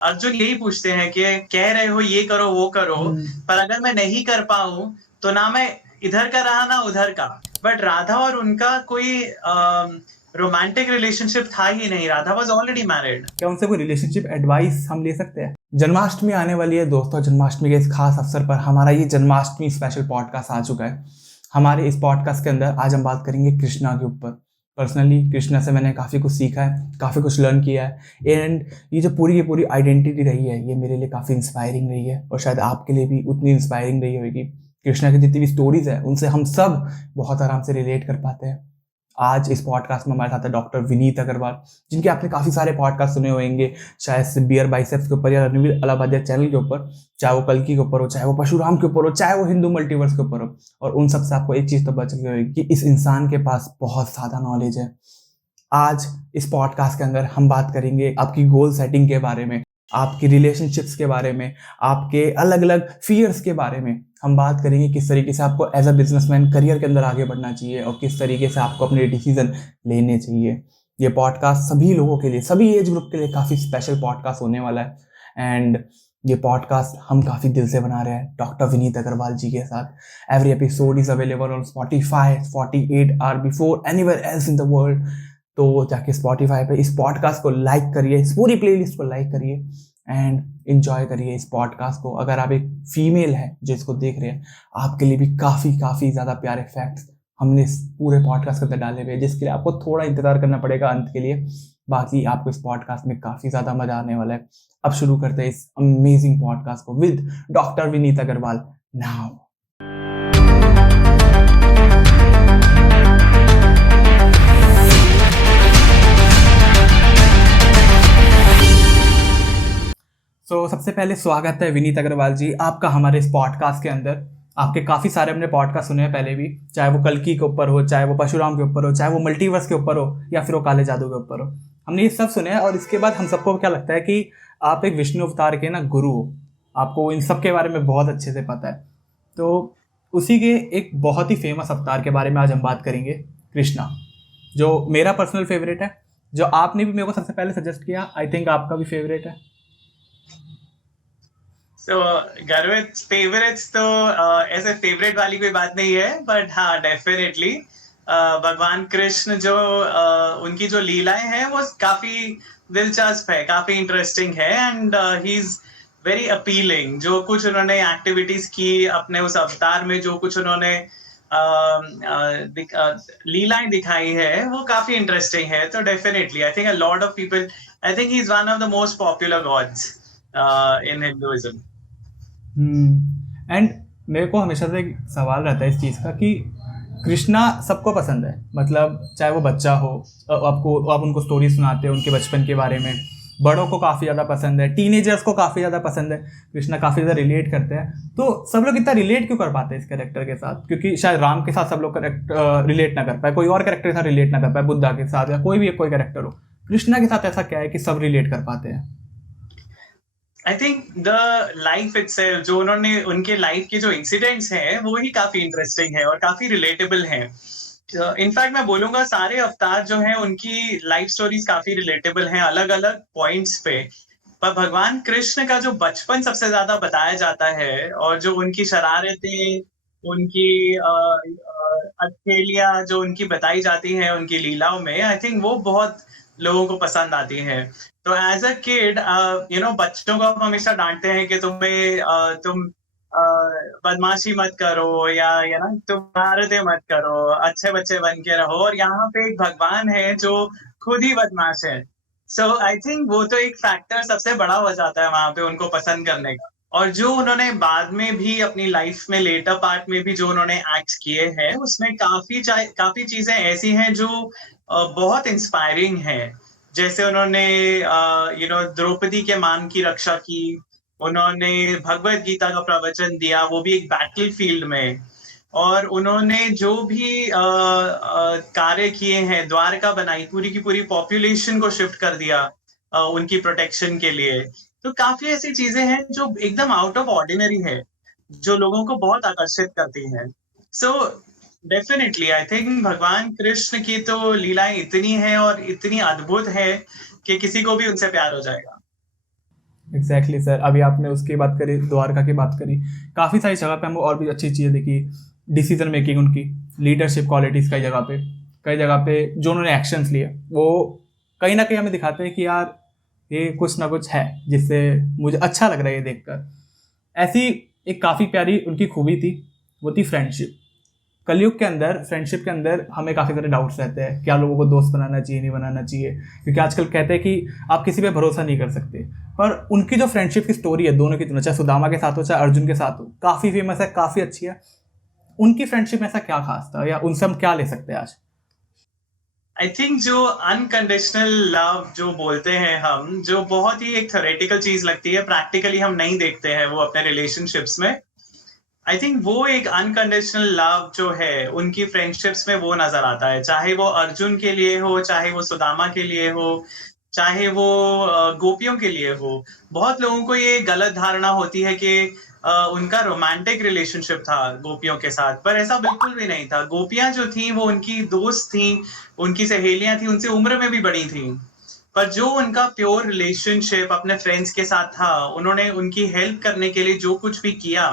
अर्जुन यही पूछते हैं कि कह रहे हो ये करो वो करो, पर अगर मैं नहीं कर पाऊं तो ना मैं इधर का रहा ना उधर का। बट राधा और उनका कोई रोमांटिक रिलेशनशिप था ही नहीं। Radha was already married. क्या उनसे कोई रिलेशनशिप एडवाइस हम ले सकते हैं? जन्माष्टमी आने वाली है दोस्तों। जन्माष्टमी के इस खास अवसर पर हमारा ये जन्माष्टमी स्पेशल पॉडकास्ट आ चुका है। हमारे इस पॉडकास्ट के अंदर आज हम बात करेंगे कृष्णा के ऊपर। पर्सनली कृष्णा से मैंने काफ़ी कुछ सीखा है, काफ़ी कुछ लर्न किया है, एंड ये जो पूरी की पूरी आइडेंटिटी रही है ये मेरे लिए काफ़ी इंस्पायरिंग रही है और शायद आपके लिए भी उतनी इंस्पायरिंग रही होगी। कृष्णा की जितनी भी स्टोरीज है उनसे हम सब बहुत आराम से रिलेट कर पाते हैं। आज इस पॉडकास्ट में हमारे साथ है डॉक्टर विनीत अग्रवाल, जिनके आपने काफ़ी सारे पॉडकास्ट सुने होंगे, शायद से बियर बाइसेप्स के ऊपर या रणवीर अलाहाबादिया चैनल के ऊपर, चाहे वो कल्कि के ऊपर हो, चाहे वो परशुराम के ऊपर हो, चाहे वो हिंदू मल्टीवर्स के ऊपर हो। और उन सबसे आपको एक चीज़ तो बच गई होगी कि इस इंसान के पास बहुत ज़्यादा नॉलेज है। आज इस पॉडकास्ट के अंदर हम बात करेंगे आपकी गोल सेटिंग के बारे में, आपकी रिलेशनशिप्स के बारे में, आपके अलग अलग फियर्स के बारे में। हम बात करेंगे किस तरीके से आपको एज अ बिजनेसमैन करियर के अंदर आगे बढ़ना चाहिए और किस तरीके से आपको अपने डिसीजन लेने चाहिए। ये पॉडकास्ट सभी लोगों के लिए, सभी एज ग्रुप के लिए काफ़ी स्पेशल पॉडकास्ट होने वाला है। एंड ये पॉडकास्ट हम काफ़ी दिल से बना रहे हैं डॉक्टर विनीत अग्रवाल जी के साथ। Every episode is available on Spotify 48 hour before anywhere else in the world. तो जाके स्पॉटिफाई पे इस पॉडकास्ट को लाइक करिए, इस पूरी प्लेलिस्ट को लाइक करिए एंड इन्जॉय करिए इस पॉडकास्ट को। अगर आप एक फीमेल है जो इसको देख रहे हैं, आपके लिए भी काफ़ी ज़्यादा प्यारे फैक्ट्स हमने इस पूरे पॉडकास्ट के अंदर डाले हुए हैं, जिसके लिए आपको थोड़ा इंतजार करना पड़ेगा अंत के लिए। बाकी आपको इस पॉडकास्ट में काफ़ी ज़्यादा मजा आने वाला है। अब शुरू करते हैं इस अमेजिंग पॉडकास्ट को with doctor Vineet Agarwal now. सबसे पहले स्वागत है विनीत अग्रवाल जी आपका हमारे इस पॉडकास्ट के अंदर। आपके काफ़ी सारे हमने पॉडकास्ट सुने हैं पहले भी, चाहे वो कल्कि के ऊपर हो, चाहे वो परशुराम के ऊपर हो, चाहे वो मल्टीवर्स के ऊपर हो, या फिर वो काले जादू के ऊपर हो। हमने ये सब सुने हैं और इसके बाद हम सबको क्या लगता है कि आप एक विष्णु अवतार के ना गुरु हो, आपको इन सब के बारे में बहुत अच्छे से पता है। तो उसी के एक बहुत ही फेमस अवतार के बारे में आज हम बात करेंगे, कृष्णा, जो मेरा पर्सनल फेवरेट है, जो आपने भी मेरे को सबसे पहले सजेस्ट किया। आई थिंक आपका भी फेवरेट है। तो गर्वित फेवरेट्स तो ऐसे फेवरेट वाली कोई बात नहीं है, बट हाँ डेफिनेटली भगवान कृष्ण जो उनकी जो लीलाएं हैं वो काफी दिलचस्प है, काफी इंटरेस्टिंग है and he is very appealing. जो कुछ उन्होंने एक्टिविटीज की अपने उस अवतार में, जो कुछ उन्होंने लीलाएं दिखाई है वो काफी इंटरेस्टिंग है। तो definitely I think a lot of people, I think he is one of the most popular gods in Hinduism. And मेरे को हमेशा से एक सवाल रहता है इस चीज़ का कि कृष्णा सबको पसंद है, मतलब चाहे वो बच्चा हो, आप उनको स्टोरी सुनाते हो उनके बचपन के बारे में, बड़ों को काफ़ी ज़्यादा पसंद है, टीनेजर्स को काफ़ी ज़्यादा पसंद है, कृष्णा काफ़ी ज़्यादा रिलेट करते हैं। तो सब लोग इतना रिलेट क्यों कर पाते हैं इस कैरेक्टर के साथ? क्योंकि शायद राम के साथ सब लोग रिलेट ना कर पाए, कोई और कैरेक्टर के साथ रिलेट ना कर पाए, बुद्धा के साथ या कोई भी कोई कैरेक्टर हो, कृष्णा के साथ ऐसा क्या है कि सब रिलेट कर पाते हैं? I think the life itself, जो उन्होंने उनके लाइफ के जो इंसिडेंट्स हैं वो ही काफी इंटरेस्टिंग है और काफी रिलेटेबल हैं। इनफैक्ट मैं बोलूंगा सारे अवतार जो हैं उनकी लाइफ स्टोरीज काफी रिलेटेबल हैं अलग अलग पॉइंट्स पे। पर भगवान कृष्ण का जो बचपन सबसे ज्यादा बताया जाता है और जो उनकी शरारतें, उनकी अठेलियां जो उनकी बताई जाती हैं उनकी लीलाओं में, आई थिंक वो बहुत लोगों को पसंद आती हैं। तो एज अ किड बच्चों को हम हमेशा डांटते हैं कि तुम बदमाशी मत करो या तुम शरारतें मत करो, अच्छे बच्चे बन के रहो। और यहाँ पे एक भगवान है जो खुद ही बदमाश है। सो आई थिंक वो तो एक फैक्टर सबसे बड़ा हो जाता है वहां पे उनको पसंद करने का। और जो उन्होंने बाद में भी अपनी लाइफ में लेटर पार्ट में भी जो उन्होंने एक्ट किए हैं उसमें काफी चीजें ऐसी हैं जो बहुत इंस्पायरिंग हैं। जैसे उन्होंने द्रौपदी के मान की रक्षा की, उन्होंने भगवत गीता का प्रवचन दिया, वो भी एक बैटल फील्ड में। और उन्होंने जो भी कार्य किए हैं, द्वारका बनाई, पूरी की पूरी पॉपुलेशन को शिफ्ट कर दिया उनकी प्रोटेक्शन के लिए। तो काफी ऐसी चीजें हैं जो एकदम आउट ऑफ ऑर्डिनरी है, जो लोगों को बहुत आकर्षित करती हैं। सो डेफिनेटली आई थिंक भगवान कृष्ण की तो लीलाएं इतनी हैं और इतनी अद्भुत है कि किसी को भी उनसे प्यार हो जाएगा। एग्जैक्टली सर, अभी आपने उसकी बात करी, द्वारका की बात करी, काफ़ी सारी जगह पे हम और भी अच्छी चीज़ें देखी। डिसीजन मेकिंग उनकी, लीडरशिप क्वालिटीज़ कई जगह पे जो उन्होंने एक्शंस लिए वो कहीं ना कहीं हमें दिखाते हैं कि यार ये कुछ ना कुछ है जिससे मुझे अच्छा लग रहा है ये देखकर। ऐसी एक काफ़ी प्यारी उनकी खूबी थी, वो थी फ्रेंडशिप। कलयुग के अंदर फ्रेंडशिप के अंदर हमें काफ़ी सारे डाउट्स रहते हैं, क्या लोगों को दोस्त बनाना चाहिए नहीं बनाना चाहिए, क्योंकि आजकल कहते हैं कि आप किसी पे भरोसा नहीं कर सकते। पर उनकी जो फ्रेंडशिप की स्टोरी है दोनों की दोनों, चाहे सुदामा के साथ हो चाहे अर्जुन के साथ हो, काफ़ी फेमस है, काफ़ी अच्छी है। उनकी फ्रेंडशिप में ऐसा क्या खास था, या उनसे हम क्या ले सकते हैं आज? आई थिंक जो अनकंडीशनल लव जो बोलते हैं हम, जो बहुत ही एक थ्योरेटिकल चीज लगती है, प्रैक्टिकली हम नहीं देखते हैं वो अपने रिलेशनशिप्स में। आई थिंक वो एक अनकंडीशनल लव जो है उनकी फ्रेंडशिप्स में वो नजर आता है, चाहे वो अर्जुन के लिए हो, चाहे वो सुदामा के लिए हो, चाहे वो गोपियों के लिए हो। बहुत लोगों को ये गलत धारणा होती है कि उनका रोमांटिक रिलेशनशिप था गोपियों के साथ, पर ऐसा बिल्कुल भी नहीं था। गोपियां जो थी वो उनकी दोस्त थी, उनकी सहेलियां थी, उनसे उम्र में भी बड़ी थी। पर जो उनका प्योर रिलेशनशिप अपने फ्रेंड्स के साथ था, उन्होंने उनकी हेल्प करने के लिए जो कुछ भी किया,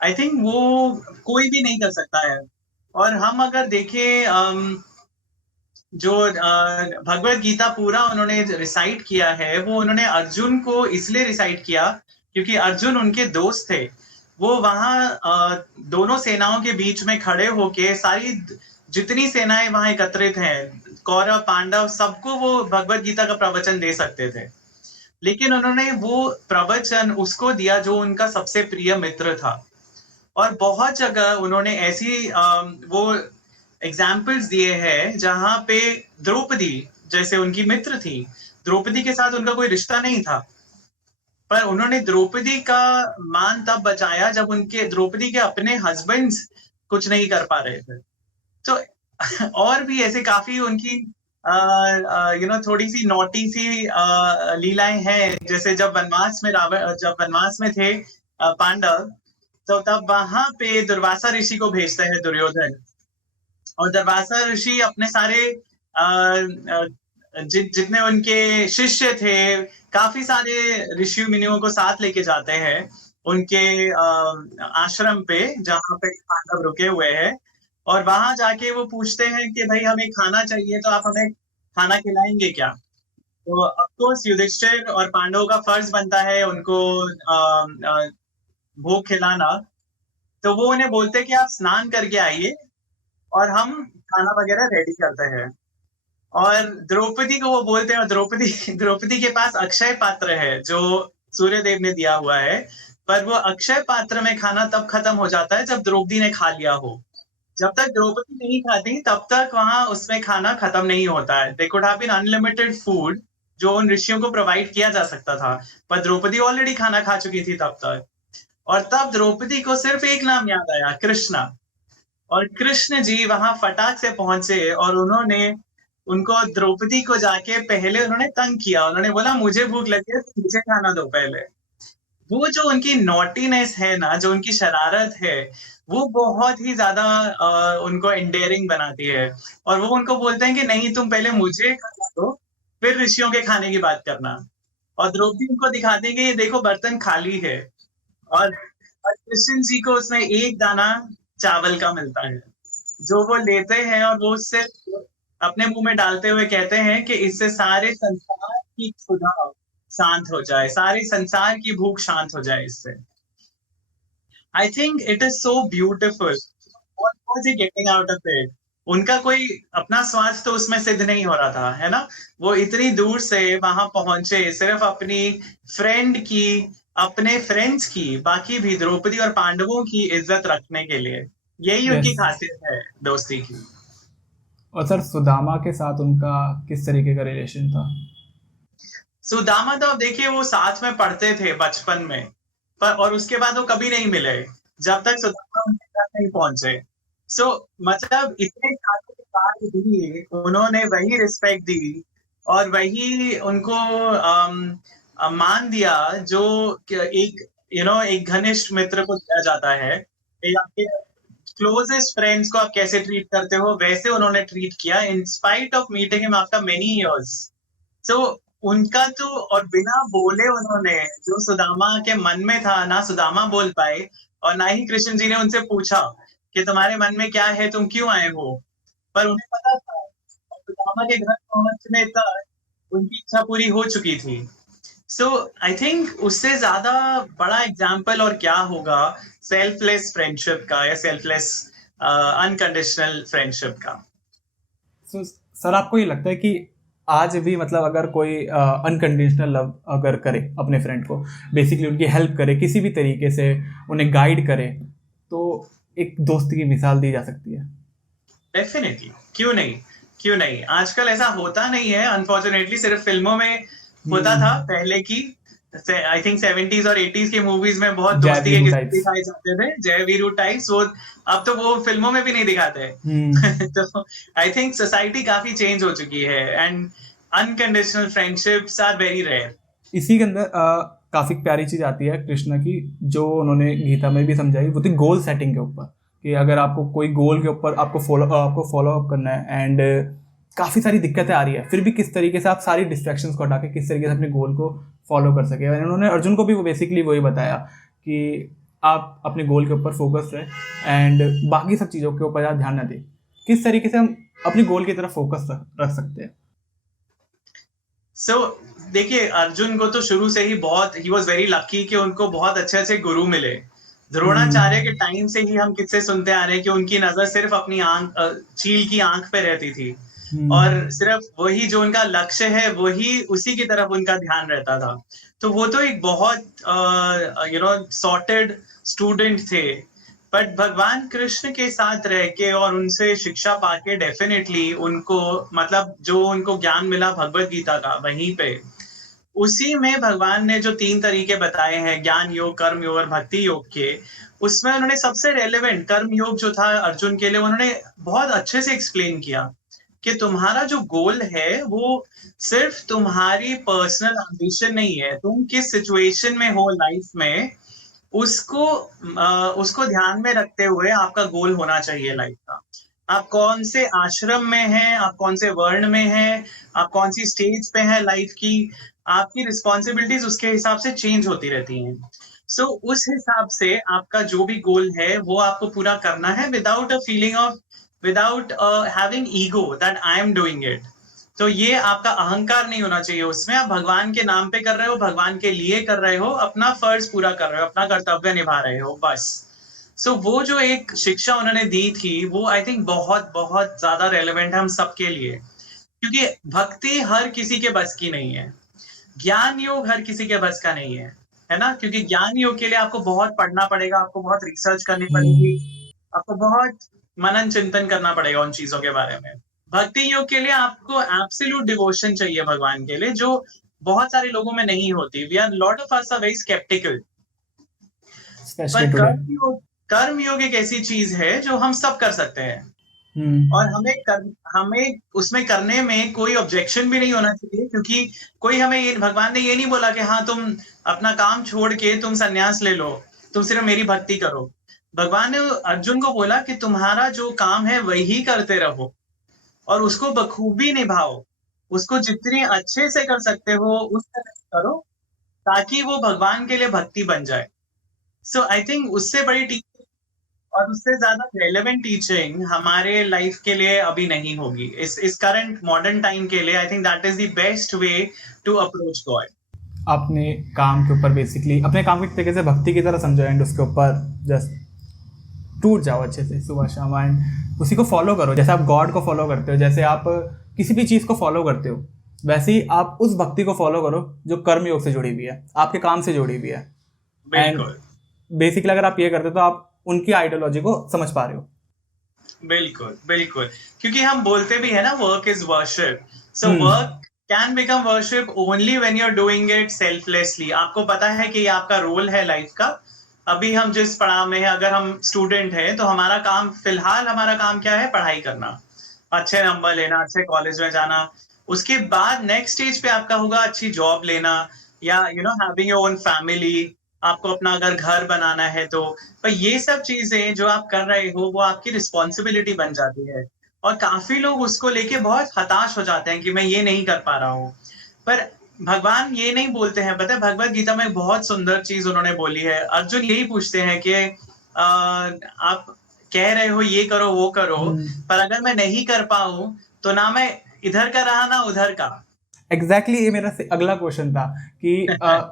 आई थिंक वो कोई भी नहीं कर सकता है। और हम अगर देखें, जो भगवत गीता पूरा उन्होंने रिसाइट किया है, वो उन्होंने अर्जुन को इसलिए रिसाइट किया क्योंकि अर्जुन उनके दोस्त थे। वो वहां दोनों सेनाओं के बीच में खड़े होके सारी जितनी सेनाएं वहां एकत्रित हैं, कौरव पांडव, सबको वो भगवत गीता का प्रवचन दे सकते थे। लेकिन उन्होंने वो प्रवचन उसको दिया जो उनका सबसे प्रिय मित्र था। और बहुत जगह उन्होंने ऐसी वो एग्जाम्पल्स दिए हैं जहां पे द्रौपदी, जैसे उनकी मित्र थी, द्रौपदी के साथ उनका कोई रिश्ता नहीं था, पर उन्होंने द्रौपदी का मान तब बचाया जब उनके द्रौपदी के अपने हस्बैंड्स कुछ नहीं कर पा रहे थे। तो और भी ऐसे काफी उनकी थोड़ी सी नोटी सी लीलाएं हैं, जैसे जब वनवास में थे पांडव, तो तब वहां पे दुर्वासा ऋषि को भेजते हैं दुर्योधन। और दुर्वासा ऋषि अपने सारे जितने उनके शिष्य थे, काफी सारे ऋषि मुनियों को साथ लेके जाते हैं उनके आश्रम पे जहाँ पे पांडव रुके हुए हैं। और वहां जाके वो पूछते हैं कि भाई हमें खाना चाहिए, तो आप हमें खाना खिलाएंगे क्या? तो ऑफ कोर्स युधिष्ठिर और पांडवों का फर्ज बनता है उनको भोग खिलाना। तो वो उन्हें बोलते हैं कि आप स्नान करके आइए और हम खाना वगैरह रेडी करते हैं। और द्रौपदी को वो बोलते हैं, और द्रौपदी द्रौपदी के पास अक्षय पात्र है जो सूर्य देव ने दिया हुआ है। पर वो अक्षय पात्र में खाना तब खत्म हो जाता है जब द्रौपदी ने खा लिया हो। जब तक द्रौपदी नहीं खाती तब तक वहां उसमें खाना खत्म नहीं होता है। They could have been unlimited food जो उन ऋषियों को प्रोवाइड किया जा सकता था, पर द्रौपदी ऑलरेडी खाना खा चुकी थी तब तक। और तब द्रौपदी को सिर्फ एक नाम याद आया, कृष्णा। और कृष्ण जी वहां फटाक से पहुंचे और उन्होंने उनको द्रौपदी को जाके पहले उन्होंने तंग किया। उन्होंने बोला मुझे भूख लगी है, मुझे खाना दो पहले। वो जो उनकी नॉटीनेस है ना, जो उनकी शरारत है, वो बहुत ही ज्यादा उनको एंडेयरिंग बनाती है। और वो उनको बोलते हैं कि नहीं, तुम पहले मुझे खाना दो, फिर ऋषियों के खाने की बात करना। और द्रौपदी उनको दिखाते हैं कि ये देखो बर्तन खाली है। और कृष्ण जी को उसमें एक दाना चावल का मिलता है, जो वो लेते हैं और वो उससे अपने मुंह में डालते हुए कहते हैं कि इससे सारे संसार की क्षुधा शांत हो जाए, सारे संसार की भूख शांत हो जाए इससे। I think it is so beautiful. What was he getting out of it? उनका कोई अपना स्वार्थ तो उसमें सिद्ध नहीं हो रहा था, है ना? वो इतनी दूर से वहां पहुंचे सिर्फ अपनी फ्रेंड की, अपने फ्रेंड्स की, बाकी भी द्रौपदी और पांडवों की इज्जत रखने के लिए। यही उनकी यस। खासियत है दोस्ती की। और सर सुदामा के साथ उनका किस तरीके का रिलेशन था? सुदामा तो अब देखिए वो साथ में पढ़ते थे बचपन में, पर और उसके बाद वो कभी नहीं मिले जब तक सुदामा उनके साथ नहीं पहुंचे। मतलब इतने सालों के बाद भी उन्होंने वही रिस्पेक्ट दी और वही उनको मान दिया जो एक एक घनिष्ठ मित्र को दिया जाता है। आपके क्लोजेस्ट फ्रेंड्स को आप कैसे ट्रीट करते हो, वैसे उन्होंने ट्रीट किया in spite of meeting him after many years. So उनका तो, और बिना बोले उन्होंने जो सुदामा के मन में था, ना सुदामा बोल पाए और ना ही कृष्ण जी ने उनसे पूछा कि तुम्हारे मन में क्या है, तुम क्यों आए हो, पर उन्हें पता था। और सुदामा के घर पहुंचने तक उनकी इच्छा पूरी हो चुकी थी। सो आई थिंक उससे ज्यादा बड़ा एग्जाम्पल और क्या होगा सेल्फलेस फ्रेंडशिप का, या सेल्फलेस अनकंडीशनल फ्रेंडशिप का। So, सर आपको ये लगता है कि आज भी मतलब अगर कोई अनकंडीशनल लव अगर करे अपने फ्रेंड को, बेसिकली उनकी हेल्प करे किसी भी तरीके से, उन्हें गाइड करे, तो एक दोस्ती की मिसाल दी जा सकती है? डेफिनेटली, क्यों नहीं, क्यों नहीं। आजकल ऐसा होता नहीं है अनफॉर्चुनेटली, सिर्फ फिल्मों में होता था पहले की। आई थिंक 70s और 80s की मूवीज में बहुत जय दोस्ती के वीरू किस्से types। दिखाए जाते थे, जय वीरू टाइप्स। वो अब तो वो फिल्मों में भी नहीं दिखाते। तो आई थिंक सोसाइटी काफी चेंज हो चुकी है, and unconditional friendships are very rare. इसी के अंदर काफी प्यारी चीज आती है कृष्णा की, जो उन्होंने गीता में भी समझाई, वो थी गोल सेटिंग के ऊपर। कि अगर आपको कोई गोल के ऊपर आपको फॉलो अप करना है, एंड काफ़ी सारी दिक्कतें आ रही है, फिर भी किस तरीके से आप सारी डिस्ट्रैक्शंस को हटा के किस तरीके से अपने गोल को फॉलो कर सके। और उन्होंने अर्जुन को भी वो बेसिकली वही बताया कि आप अपने गोल के ऊपर फोकस रहे एंड बाकी सब चीज़ों के ऊपर ज़्यादा ध्यान न दें। किस तरीके से हम अपने गोल की तरफ फोकस रख सकते हैं? सो देखिए, अर्जुन को तो शुरू से ही बहुत, ही वॉज वेरी लकी कि उनको बहुत अच्छे अच्छे गुरु मिले। द्रोणाचार्य के टाइम से ही हम किससे सुनते आ रहे हैं कि उनकी नजर सिर्फ अपनी चील की आंख पे रहती थी, और सिर्फ वही जो उनका लक्ष्य है वही, उसी की तरफ उनका ध्यान रहता था। तो वो तो एक बहुत सॉर्टेड स्टूडेंट थे। बट भगवान कृष्ण के साथ रह के और उनसे शिक्षा पाके डेफिनेटली उनको, मतलब जो उनको ज्ञान मिला भगवत गीता का, वहीं पे उसी में भगवान ने जो 3 तरीके बताए हैं, ज्ञान योग, कर्म योग और भक्ति योग के, उसमें उन्होंने सबसे रेलेवेंट कर्म योग जो था अर्जुन के लिए, उन्होंने बहुत अच्छे से एक्सप्लेन किया कि तुम्हारा जो गोल है वो सिर्फ तुम्हारी पर्सनल एम्बिशन नहीं है, तुम किस सिचुएशन में हो लाइफ में, उसको ध्यान में रखते हुए आपका गोल होना चाहिए लाइफ का। आप कौन से आश्रम में हैं, आप कौन से वर्ण में हैं, आप कौन सी स्टेज पे हैं लाइफ की, आपकी रिस्पॉन्सिबिलिटीज उसके हिसाब से चेंज होती रहती हैं। सो उस हिसाब से आपका जो भी गोल है वो आपको पूरा करना है, without a feeling of, without having ego that I am doing it. तो ये आपका अहंकार नहीं होना चाहिए उसमें। आप भगवान के नाम पे कर रहे हो, भगवान के लिए कर रहे हो, अपना फर्ज पूरा कर रहे हो, अपना कर्तव्य निभा रहे हो, बस। सो वो जो एक शिक्षा उन्होंने दी थी, वो आई थिंक बहुत बहुत ज्यादा रेलेवेंट है हम सबके लिए, क्योंकि भक्ति हर किसी के बस की नहीं है, ज्ञान योग हर किसी के बस का नहीं है ना। क्योंकि ज्ञान योग के लिए आपको बहुत पढ़ना पड़ेगा, आपको बहुत रिसर्च करनी पड़ेगी, आपको बहुत मनन चिंतन करना पड़ेगा उन चीजों के बारे में। भक्ति योग के लिए आपको एब्सोल्यूट डिवोशन चाहिए भगवान के लिए, जो बहुत सारे लोगों में नहीं होती। We are, lot of us are very sceptical. पर कर्म योग एक ऐसी चीज है जो हम सब कर सकते हैं, और हमें उसमें करने में कोई ऑब्जेक्शन भी नहीं होना चाहिए, क्योंकि कोई हमें भगवान ने ये नहीं बोला कि हाँ तुम अपना काम छोड़ के तुम संन्यास ले लो, तुम सिर्फ मेरी भक्ति करो। भगवान ने अर्जुन को बोला कि तुम्हारा जो काम है वही करते रहो, और उसको बखूबी निभाओ, उसको जितने अच्छे से कर सकते हो उस तरह से करो, ताकि वो भगवान के लिए भक्ति बन जाए। सो आई थिंक उससे बड़ी टीचिंग और उससे ज्यादा रेलेवेंट टीचिंग हमारे लाइफ के लिए अभी नहीं होगी, इस करंट मॉडर्न टाइम के लिए। I think that is the best way to approach god. अपने काम के ऊपर बेसिकली अपने काम को एक तरीके से भक्ति की तरह समझो, एंड उसके ऊपर जस्ट टूट जाओ अच्छे से सुबह शाम, एंड उसी को फॉलो करो। जैसे आप गॉड को फॉलो करते हो, जैसे आप किसी भी चीज़ को फॉलो करते हो, वैसे ही आप उस भक्ति को फॉलो करो जो कर्म योग से जुड़ी हुई है, आपके काम से जुड़ी हुई है। एंड बेसिकली अगर आप ये करते हो तो आप उनकी आइडियोलॉजी को समझ पा रहे हो। बिल्कुल बिल्कुल, क्योंकि हम बोलते भी है ना, work is worship. So work can become worship only when you are doing it selflessly. आपको पता है कि ये आपका रोल है लाइफ का। अभी हम जिस पड़ाव में है, अगर हम स्टूडेंट हैं तो हमारा काम, फिलहाल हमारा काम क्या है, पढ़ाई करना, अच्छे नंबर लेना, अच्छे कॉलेज में जाना। उसके बाद नेक्स्ट स्टेज पे आपका होगा अच्छी जॉब लेना, या हैविंग योर ओन फैमिली, आपको अपना अगर घर बनाना है तो। पर ये सब चीजें जो आप कर रहे हो वो आपकी रिस्पॉन्सिबिलिटी बन जाती है, और काफी लोग उसको लेके बहुत हताश हो जाते हैं कि मैं ये नहीं कर पा रहा हूँ। पर भगवान ये नहीं बोलते हैं, पता है भगवत गीता में बहुत सुंदर चीज उन्होंने बोली है। अर्जुन यही पूछते हैं कि आप कह रहे हो ये करो वो करो, पर अगर मैं नहीं कर पाऊं तो ना मैं इधर का रहा ना उधर का। एग्जैक्टली ये मेरा अगला क्वेश्चन था कि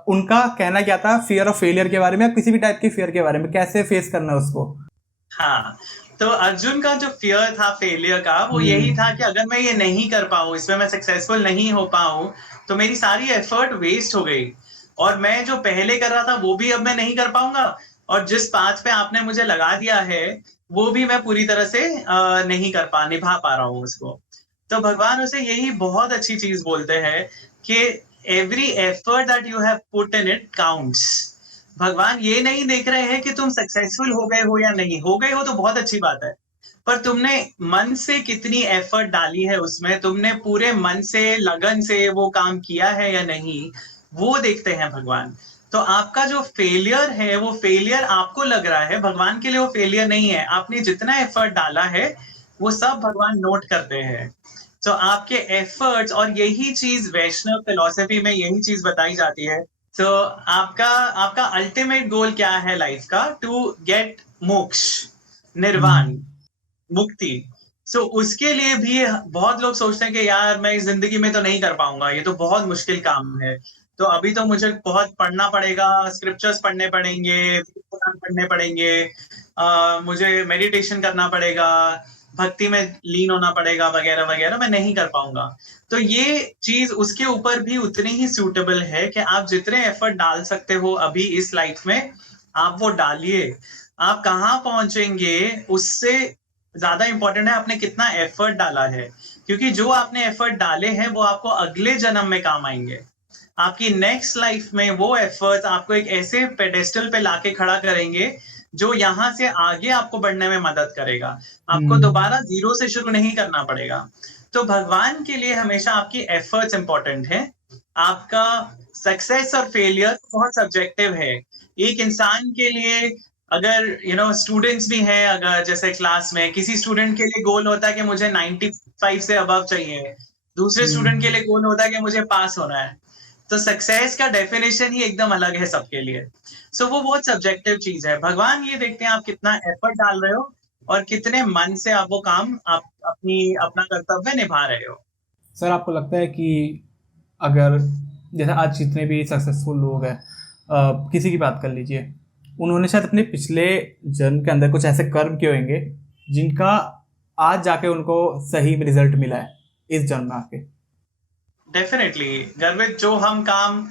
उनका कहना क्या था फियर ऑफ फेलियर के बारे में, या किसी भी टाइप की फियर के बारे में, कैसे फेस करना है उसको। हाँ, तो अर्जुन का जो फियर था फेलियर का, वो यही था कि अगर मैं ये नहीं कर पाऊं, इसमें मैं सक्सेसफुल नहीं हो पाऊं, तो मेरी सारी एफर्ट वेस्ट हो गई, और मैं जो पहले कर रहा था वो भी अब मैं नहीं कर पाऊंगा, और जिस पाथ पे आपने मुझे लगा दिया है वो भी मैं पूरी तरह से नहीं निभा पा रहा हूँ उसको। तो भगवान उसे यही बहुत अच्छी चीज बोलते हैं कि every effort that you have put in it counts. भगवान ये नहीं देख रहे हैं कि तुम सक्सेसफुल हो गए हो या नहीं हो गए हो, तो बहुत अच्छी बात है, पर तुमने मन से कितनी एफर्ट डाली है उसमें, तुमने पूरे मन से लगन से वो काम किया है या नहीं, वो देखते हैं भगवान। तो आपका जो फेलियर है वो फेलियर आपको लग रहा है, भगवान के लिए वो फेलियर नहीं है। आपने जितना एफर्ट डाला है वो सब भगवान नोट करते हैं। तो आपके एफर्ट्स, और यही चीज वैष्णव फिलॉसफी में यही चीज बताई जाती है। तो आपका आपका अल्टीमेट गोल क्या है लाइफ का? टू गेट मोक्ष, निर्वाण, मुक्ति। सो उसके लिए भी बहुत लोग सोचते हैं कि यार मैं इस जिंदगी में तो नहीं कर पाऊंगा, ये तो बहुत मुश्किल काम है, तो अभी तो मुझे बहुत पढ़ना पड़ेगा, स्क्रिप्चर्स पढ़ने पड़ेंगे, पुराण पढ़ने पड़ेंगे, मुझे मेडिटेशन करना पड़ेगा, भक्ति में लीन होना पड़ेगा, वगैरह वगैरह, मैं नहीं कर पाऊंगा। तो ये चीज उसके ऊपर भी उतनी ही सूटेबल है कि आप जितने एफर्ट डाल सकते हो अभी इस लाइफ में, आप वो डालिए। आप कहाँ पहुंचेंगे उससे ज्यादा इंपॉर्टेंट है आपने कितना एफर्ट डाला है, क्योंकि जो आपने एफर्ट डाले हैं वो आपको अगले जन्म में काम आएंगे। आपकी नेक्स्ट लाइफ में वो एफर्ट आपको एक ऐसे पेडेस्टल पे लाके खड़ा करेंगे जो यहाँ से आगे आपको बढ़ने में मदद करेगा। आपको दोबारा जीरो से शुरू नहीं करना पड़ेगा। तो भगवान के लिए हमेशा आपकी एफर्ट्स इंपॉर्टेंट है। आपका सक्सेस और फेलियर बहुत सब्जेक्टिव है। एक इंसान के लिए, अगर स्टूडेंट्स भी हैं, अगर जैसे क्लास में किसी स्टूडेंट के लिए गोल होता है कि मुझे 95 से अबव चाहिए, दूसरे स्टूडेंट के लिए गोल होता है कि मुझे पास होना है। तो सक्सेस का डेफिनेशन ही एकदम अलग है सबके लिए। सो वो बहुत सब्जेक्टिव चीज है। भगवान ये देखते हैं आप कितना एफर्ट डाल रहे हो और कितने मन से आप वो काम आप अपना कर्तव्य निभा रहे हो। सर आपको लगता है कि अगर जैसे आज जितने भी सक्सेसफुल लोग हैं, किसी की बात कर लीजिए, उन्होंने शायद अपने पिछले जन्म के अंदर कुछ ऐसे कर्म किए होंगे जिनका आज जाके उनको सही रिजल्ट मिला है इस जन्म में आके। डेफिनेटली गर्वित, जो हम काम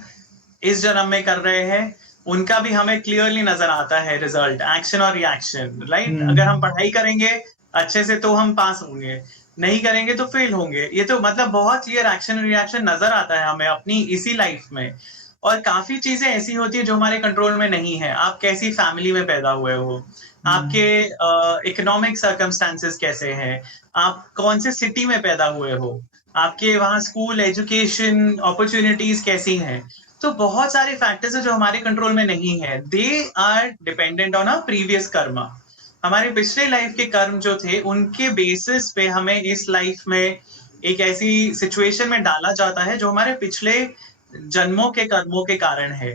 इस जन्म में कर रहे हैं उनका भी हमें क्लियरली नजर आता है रिजल्ट, एक्शन और रिएक्शन, राइट। अगर हम पढ़ाई करेंगे अच्छे से तो हम पास होंगे, नहीं करेंगे तो फेल होंगे। ये तो मतलब बहुत क्लियर एक्शन और रिएक्शन नजर आता है हमें अपनी इसी लाइफ में। और काफी चीजें ऐसी होती है जो हमारे कंट्रोल में नहीं है। आप कैसी फैमिली में पैदा हुए हो, आपके इकोनॉमिक सर्कमस्टांसेस कैसे हैं, आप कौन से सिटी में पैदा हुए हो, आपके वहाँ स्कूल एजुकेशन अपॉर्चुनिटीज कैसी हैं। तो बहुत सारे फैक्टर्स है जो हमारे कंट्रोल में नहीं है। They are dependent on a previous karma. हमारे पिछले लाइफ के कर्म जो थे उनके बेसिस पे हमें इस लाइफ में एक ऐसी सिचुएशन में डाला जाता है जो हमारे पिछले जन्मों के कर्मों के कारण है।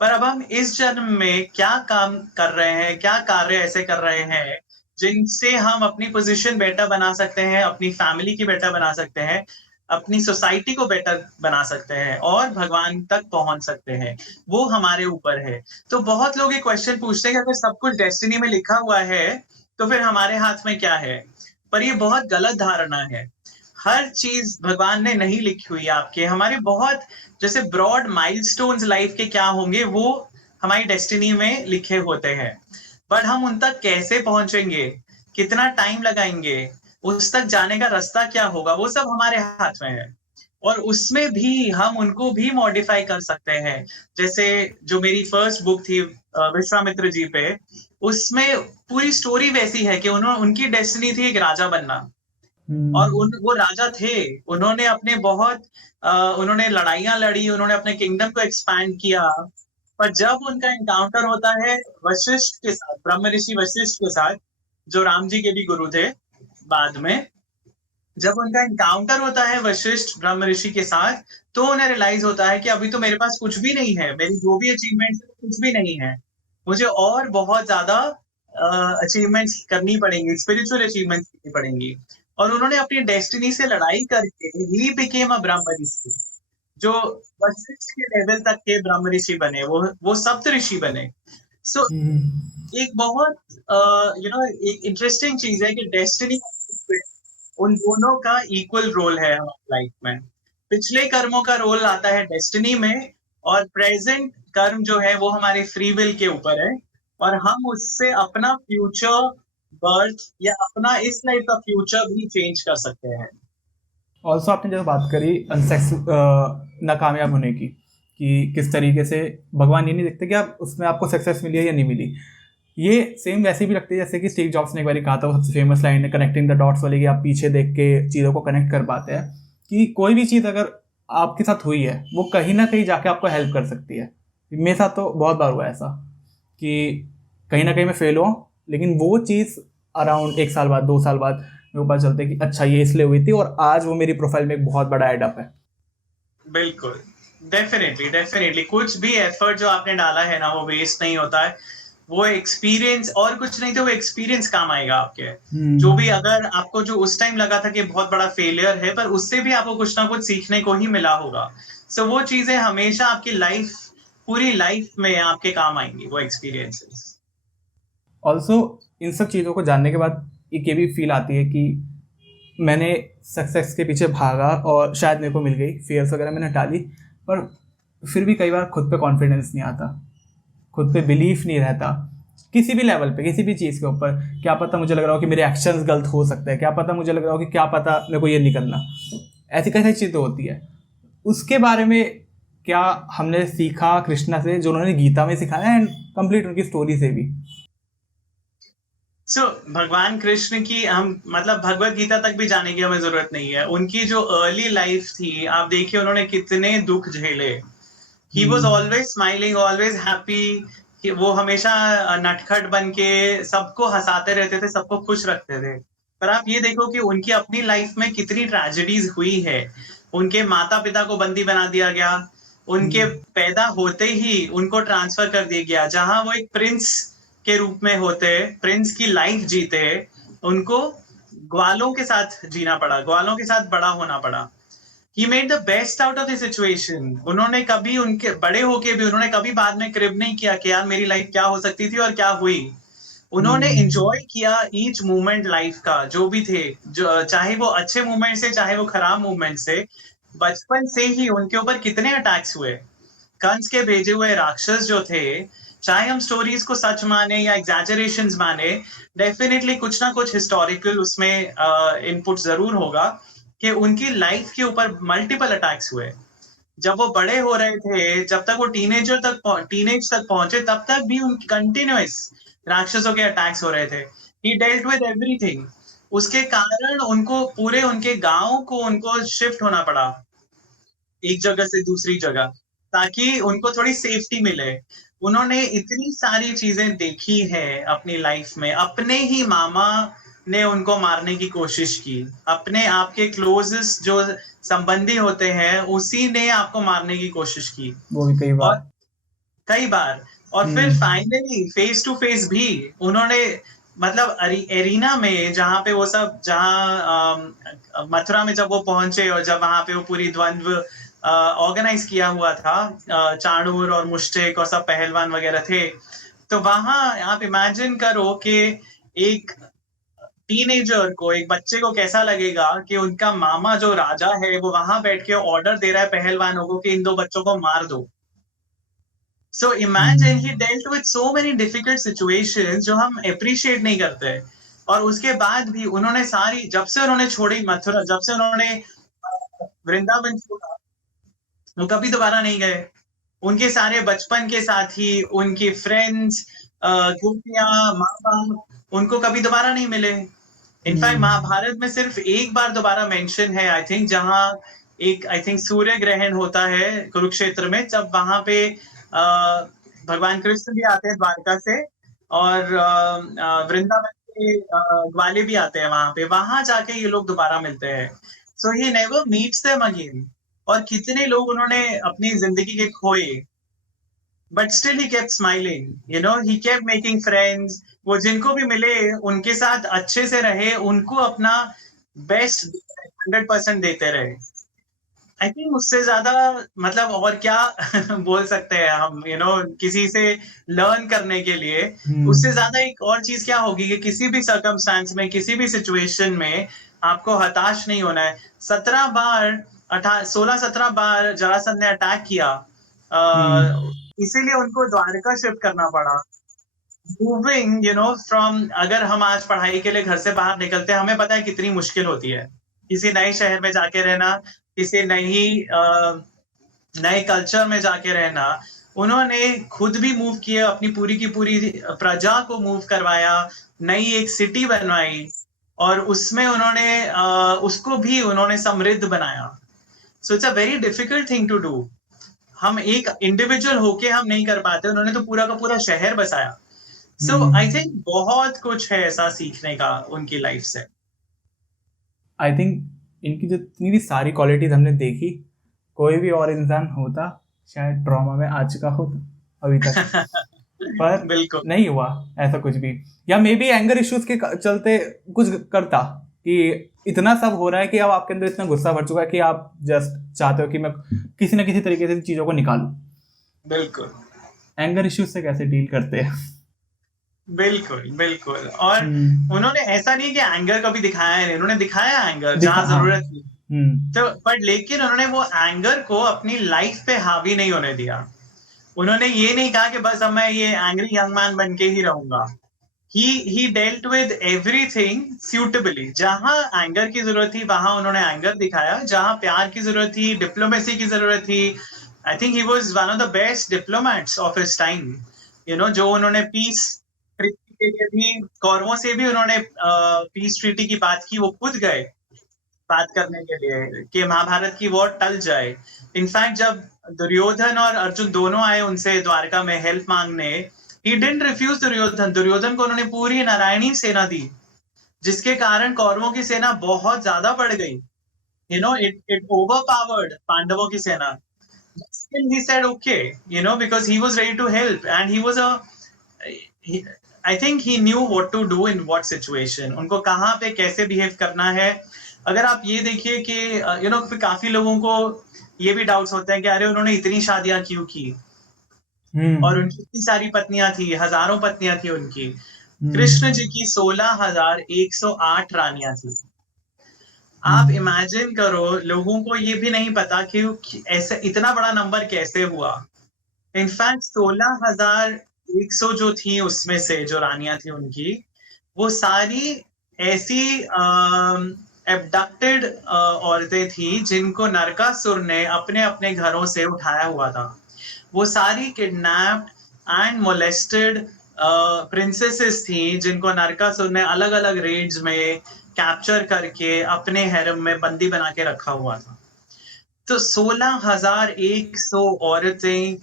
पर अब हम इस जन्म में क्या काम कर रहे हैं, क्या कार्य ऐसे कर रहे हैं जिनसे हम अपनी पोजीशन बेटर बना सकते हैं, अपनी फैमिली की बेटर बना सकते हैं, अपनी सोसाइटी को बेटर बना सकते हैं और भगवान तक पहुंच सकते हैं, वो हमारे ऊपर है। तो बहुत लोग ये क्वेश्चन पूछते हैं कि अगर सब कुछ डेस्टिनी में लिखा हुआ है तो फिर हमारे हाथ में क्या है? पर ये बहुत गलत धारणा है। हर चीज भगवान ने नहीं लिखी हुई है आपके। हमारे बहुत जैसे ब्रॉड माइलस्टोन्स लाइफ के क्या होंगे वो हमारी डेस्टिनी में लिखे होते हैं, बट हम उन तक कैसे पहुंचेंगे, कितना टाइम लगाएंगे, उस तक जाने का रास्ता क्या होगा, वो सब हमारे हाथ में है। और उसमें भी हम उनको भी मॉडिफाई कर सकते हैं। जैसे जो मेरी फर्स्ट बुक थी विश्वामित्र जी पे, उसमें पूरी स्टोरी वैसी है कि उनकी डेस्टिनी थी एक राजा बनना, और वो राजा थे। उन्होंने अपने बहुत उन्होंने लड़ाइयां लड़ी, उन्होंने अपने किंगडम को एक्सपैंड किया। पर जब उनका एनकाउंटर होता है वशिष्ठ के साथ, ब्रह्म ऋषि वशिष्ठ के साथ, जो राम जी के भी गुरु थे बाद में, जब उनका एनकाउंटर होता है वशिष्ठ ब्रह्म ऋषि के साथ, तो उन्हें रियलाइज होता है कि अभी तो मेरे पास कुछ भी नहीं है, मेरी जो भी अचीवमेंट है कुछ भी नहीं है, मुझे और बहुत ज्यादा अचीवमेंट्स करनी पड़ेंगी, स्पिरिचुअल अचीवमेंट्स करनी पड़ेंगी। और उन्होंने अपनी डेस्टिनी से लड़ाई करके ही बिकेम अ ब्रह्म ऋषि, जो वशिष्ठ के लेवल तक के ब्रह्म ऋषि बने, वो सप्त ऋषि बने। सो एक बहुत एक इंटरेस्टिंग चीज है कि डेस्टिनी उन दोनों का इक्वल रोल है हमारी लाइफ में। पिछले कर्मों का रोल आता है डेस्टिनी में, और प्रेजेंट कर्म जो है वो हमारे फ्री विल के ऊपर है, और हम उससे अपना फ्यूचर बर्थ या अपना इस लाइफ का फ्यूचर भी चेंज कर सकते हैं। ऑल्सो आपने जो बात करी नाकामयाब होने की, कि किस तरीके से भगवान ये नहीं देखते कि आप उसमें आपको सक्सेस मिली है या नहीं मिली। ये सेम वैसे भी लगती है जैसे कि स्टीव जॉब्स ने एक बार कहा था, वो सबसे फेमस लाइन है कनेक्टिंग द डॉट्स वाली, कि आप पीछे देख के चीज़ों को कनेक्ट कर पाते हैं, कि कोई भी चीज़ अगर आपके साथ हुई है वो कहीं ना कहीं जाके आपको हेल्प कर सकती है। मेरे साथ तो बहुत बार हुआ ऐसा कि कहीं ना कहीं मैं फेल हुआ, लेकिन वो चीज़ अराउंड 1 साल बाद 2 साल बाद मेरे को पता चलता है कि अच्छा ये इसलिए हुई थी, और आज वो मेरी प्रोफाइल में एक बहुत बड़ा एडअप है। बिल्कुल, डेफिनेटली कुछ भी एफर्ट जो आपने डाला है ना वो वेस्ट नहीं होता है। वो एक्सपीरियंस, और कुछ नहीं तो वो एक्सपीरियंस काम आएगा आपके। जो भी अगर आपको जो उस टाइम लगा था कि बहुत बड़ा फेलियर है, पर उससे भी आपको कुछ ना कुछ सीखने को ही मिला होगा। सो वो चीजें हमेशा आपकी लाइफ, पूरी लाइफ में आपके काम आएंगी, वो एक्सपीरियंसेस। ऑल्सो इन सब चीज़ों को जानने के बाद एक ये भी फील आती है कि मैंने सक्सेस के पीछे भागा और शायद मेरे को मिल गई, फेयर्स वगैरह मैंने टाली, पर फिर भी कई बार खुद पे कॉन्फिडेंस नहीं आता, खुद पे बिलीफ नहीं रहता किसी भी लेवल पे, किसी भी चीज़ के ऊपर। क्या पता मुझे लग रहा हो कि मेरे एक्शंस गलत हो सकते हैं, क्या पता मुझे लग रहा हो कि क्या पता मेरे को ये नहीं करना, ऐसी कई सारी चीज़ें होती है। उसके बारे में क्या हमने सीखा कृष्णा से, जो उन्होंने गीता में सिखाया, एंड कंप्लीट उनकी स्टोरी से भी। भगवान कृष्ण की हम मतलब भगवत गीता तक भी जाने की हमें जरूरत नहीं है। उनकी जो अर्ली लाइफ थी, आप देखिए उन्होंने कितने दुख झेले। He was always smiling, always happy. वो हमेशा नटखट बन के सबको हंसाते रहते थे, सबको खुश रखते थे। पर आप ये देखो कि उनकी अपनी लाइफ में कितनी ट्रेजेडीज हुई है। उनके माता पिता को बंदी बना दिया गया, उनके पैदा होते ही उनको ट्रांसफर कर दिया गया, जहां वो एक प्रिंस के रूप में होते, प्रिंस की लाइफ जीते, उनको ग्वालों के साथ जीना पड़ा, ग्वालों के साथ बड़ा होना पड़ा। He made the best out of the situation. उन्होंने कभी, उनके बड़े होके भी उन्होंने कभी बाद में क्रिब नहीं किया कि यार मेरी लाइफ क्या हो सकती थी और क्या हुई। उन्होंने एंजॉय किया ईच मोमेंट लाइफ का, जो भी थे, जो चाहे वो अच्छे मोमेंट से चाहे वो खराब मोमेंट से। बचपन से ही उनके ऊपर कितने अटैक्स हुए, कंस के भेजे हुए राक्षस जो थे। चाहे हम स्टोरीज को सच माने या एग्जैजरेशंस माने, डेफिनेटली कुछ ना कुछ हिस्टोरिकल उसमें इनपुट जरूर होगा कि उनकी लाइफ के ऊपर मल्टीपल अटैक्स हुए। जब वो बड़े हो रहे थे, जब तक वो टीनेज तक पहुंचे, तब तक भी उनकी कंटिन्यूअस राक्षसों के अटैक्स हो रहे थे। ही डेल्ट विद एवरीथिंग। उसके कारण उनको पूरे उनके गांव को उनको शिफ्ट होना पड़ा एक जगह से दूसरी जगह, ताकि उनको थोड़ी सेफ्टी मिले। उन्होंने इतनी सारी चीजें देखी है अपनी लाइफ में। अपने ही मामा ने उनको मारने की कोशिश की, अपने आपके क्लोजेस्ट जो संबंधी होते हैं उसी ने आपको मारने की कोशिश की, वो भी कई बार। और फिर फाइनली फेस टू फेस भी उन्होंने, मतलब एरिना में, जहाँ पे वो सब, जहाँ मथुरा में जब वो पहुंचे और जब वहां पे वो पूरी द्वंद्व ऑर्गेनाइज किया हुआ था, चाणूर और मुश्तिक और सब पहलवान वगैरह थे, तो वहां आप इमेजिन करो कि एक टीनेजर को, एक बच्चे को कैसा लगेगा कि उनका मामा जो राजा है वो वहां बैठ के ऑर्डर दे रहा है पहलवानों को कि इन 2 बच्चों को मार दो। So imagine he dealt with so many difficult situations जो हम appreciate नहीं करते। और उसके बाद भी उन्होंने सारी, जब से उन्होंने छोड़ी मथुरा, जब से उन्होंने वृंदावन छोड़ा, वो कभी दोबारा नहीं गए। उनके सारे बचपन के साथी, उनके फ्रेंड्स, गोपियां, माँ बाप, उनको कभी दोबारा नहीं मिले। इनफैक्ट महाभारत में सिर्फ एक बार दोबारा मेंशन है, आई थिंक, जहां एक, आई थिंक, सूर्य ग्रहण होता है कुरुक्षेत्र में, जब वहां पे भगवान कृष्ण भी आते हैं द्वारका से, और वृंदावन के ग्वाले भी आते हैं वहां जाके ये लोग दोबारा मिलते हैं। So he never meets them again. और कितने लोग उन्होंने अपनी जिंदगी के खोए, but still he kept smiling, he kept making friends. वो जिनको भी मिले उनके साथ अच्छे से रहे, उनको अपना बेस्ट 100% देते रहे। आई थिंक उससे ज्यादा मतलब और क्या बोल सकते हैं हम, किसी से लर्न करने के लिए। उससे ज्यादा एक और चीज क्या होगी कि किसी भी सर्कमस्टांस में, किसी भी सिचुएशन में आपको हताश नहीं होना है। 16-17 बार जरासंध ने अटैक किया, इसीलिए उनको द्वारका शिफ्ट करना पड़ा। मूविंग फ्रॉम, अगर हम आज पढ़ाई के लिए घर से बाहर निकलते हैं, हमें पता है कितनी मुश्किल होती है किसी नए शहर में जाके रहना, किसी नए कल्चर में जाके रहना। उन्होंने खुद भी मूव किया, अपनी पूरी की पूरी प्रजा को मूव करवाया, नई एक सिटी बनवाई, और उसमें उसको भी उन्होंने समृद्ध बनाया। So it's a very difficult thing to do. हम एक इंडिविजुअल होके हम नहीं कर पाते, उन्होंने तो पूरा का पूरा शहर बसाया। सो आई थिंक बहुत कुछ है ऐसा सीखने का उनकी लाइफ से। आई थिंक इनकी जितनी भी सारी क्वालिटीज हमने देखी, कोई भी और इंसान होता शायद ट्रॉमा में आ चुका होता अभी तक। पर बिल्कुल नहीं हुआ ऐसा कुछ भी, या मे बी एंगर इश्यूज के चलते कुछ करता कि इतना सब हो रहा है कि अब आपके अंदर इतना गुस्सा भर चुका है कि आप जस्ट चाहते हो कि मैं किसी ना किसी तरीके से चीजों को निकालूं। बिल्कुल। एंगर इश्यूज से कैसे डील करते हैं? बिल्कुल बिल्कुल। और उन्होंने ऐसा नहीं कि एंगर कभी दिखाया है, उन्होंने दिखाया एंगर जहां जरूरत थी। तो बट लेकिन उन्होंने वो एंगर को अपनी लाइफ पे हावी नहीं होने दिया। उन्होंने ये नहीं कहा कि बस अब मैं ये एंग्री यंग मैन बन के ही रहूंगा। he dealt with everything suitably। जहां एंगर की जरूरत थी वहां उन्होंने एंगर दिखाया, जहां प्यार की जरूरत थी, डिप्लोमेसी की जरूरत थी। I think he was one of the best diplomats of his time. जो उन्होंने पीस ट्रीटी के लिए भी, कौरवों से भी उन्होंने पीस ट्रीटी की बात की, वो खुद गए बात करने के लिए कि महाभारत की वॉर टल जाए। इनफैक्ट जब दुर्योधन और अर्जुन दोनों आए उनसे द्वारका में हेल्प मांगने, he didn't refuse दुर्योधन को उन्होंने पूरी नारायणी सेना दी, जिसके कारण कौरवों की सेना बहुत ज्यादा बढ़ गई। it overpowered पांडवों की सेना। Still he said okay, because he was ready to help, and I think he knew what to do in what situation, उनको कहाँ पे कैसे बिहेव करना है। अगर आप ये देखिए कि काफी लोगों को ये भी डाउट्स होते हैं कि अरे उन्होंने इतनी शादियां क्यों की, और उनकी इतनी सारी पत्नियां थी, हजारों पत्नियां थी उनकी। कृष्ण जी की 16,108 रानियां थी। आप इमेजिन करो, लोगों को ये भी नहीं पता कि ऐसे इतना बड़ा नंबर कैसे हुआ। इनफैक्ट 16,100 जो थी, उसमें से जो रानियां थी उनकी, वो सारी ऐसी एब्डक्टेड औरतें थी जिनको नरकासुर ने अपने अपने घरों से उठाया हुआ था। वो सारी किडनैप्ड एंड मोलेस्टेड प्रिंसेसेस थी जिनको नरकासुर ने अलग अलग रेड्स में कैप्चर करके अपने हैरम में बंदी बना के रखा हुआ था। तो 16,100 औरतें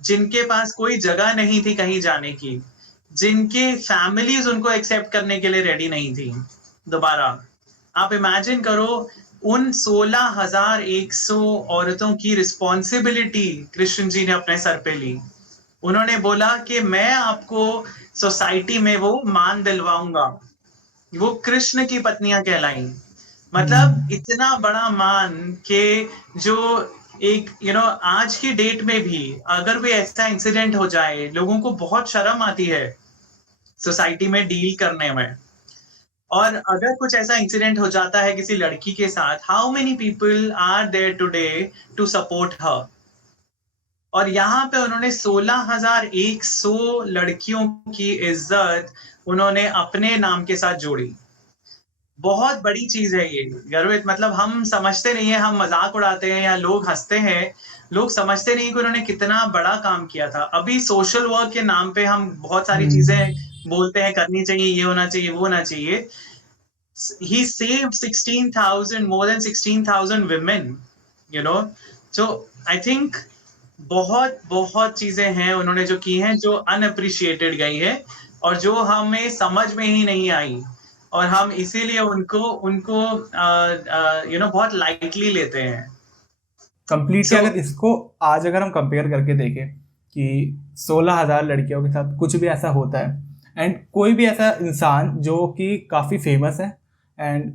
जिनके पास कोई जगह नहीं थी कहीं जाने की, जिनके फैमिलीज उनको एक्सेप्ट करने के लिए रेडी नहीं थी दोबारा। आप इमेजिन करो, उन 16,100 औरतों की रिस्पॉन्सिबिलिटी कृष्ण जी ने अपने सर पे ली। उन्होंने बोला कि मैं आपको सोसाइटी में वो मान दिलवाऊंगा। वो कृष्ण की पत्नियां कहलाई। मतलब इतना बड़ा मान के जो एक आज की डेट में भी अगर कोई ऐसा इंसिडेंट हो जाए, लोगों को बहुत शर्म आती है सोसाइटी में डील करने में। और अगर कुछ ऐसा इंसिडेंट हो जाता है किसी लड़की के साथ, how many people are there today to support her. और यहाँ पे उन्होंने 16,100 लड़कियों की इज्जत उन्होंने अपने नाम के साथ जोड़ी। बहुत बड़ी चीज है ये, गर्वित। मतलब हम समझते नहीं है, हम मजाक उड़ाते हैं या लोग हंसते हैं, लोग समझते नहीं कि उन्होंने कितना बड़ा काम किया था। अभी सोशल वर्क के नाम पे हम बहुत सारी चीजें बोलते हैं, करनी चाहिए, ये होना चाहिए, वो होना चाहिए। He saved 16,000, more than 16,000 women, so I think बहुत बहुत चीजें हैं उन्होंने जो की हैं जो अनअप्रिशिएटेड गई है। और जो हमें समझ में ही नहीं आई, और हम इसीलिए उनको उनको बहुत लाइटली लेते हैं। कंप्लीटली So, अगर इसको आज अगर हम कंपेयर करके देखें कि 16,000 लड़कियों के साथ कुछ भी ऐसा होता है, एंड कोई भी ऐसा इंसान जो कि काफ़ी फेमस है एंड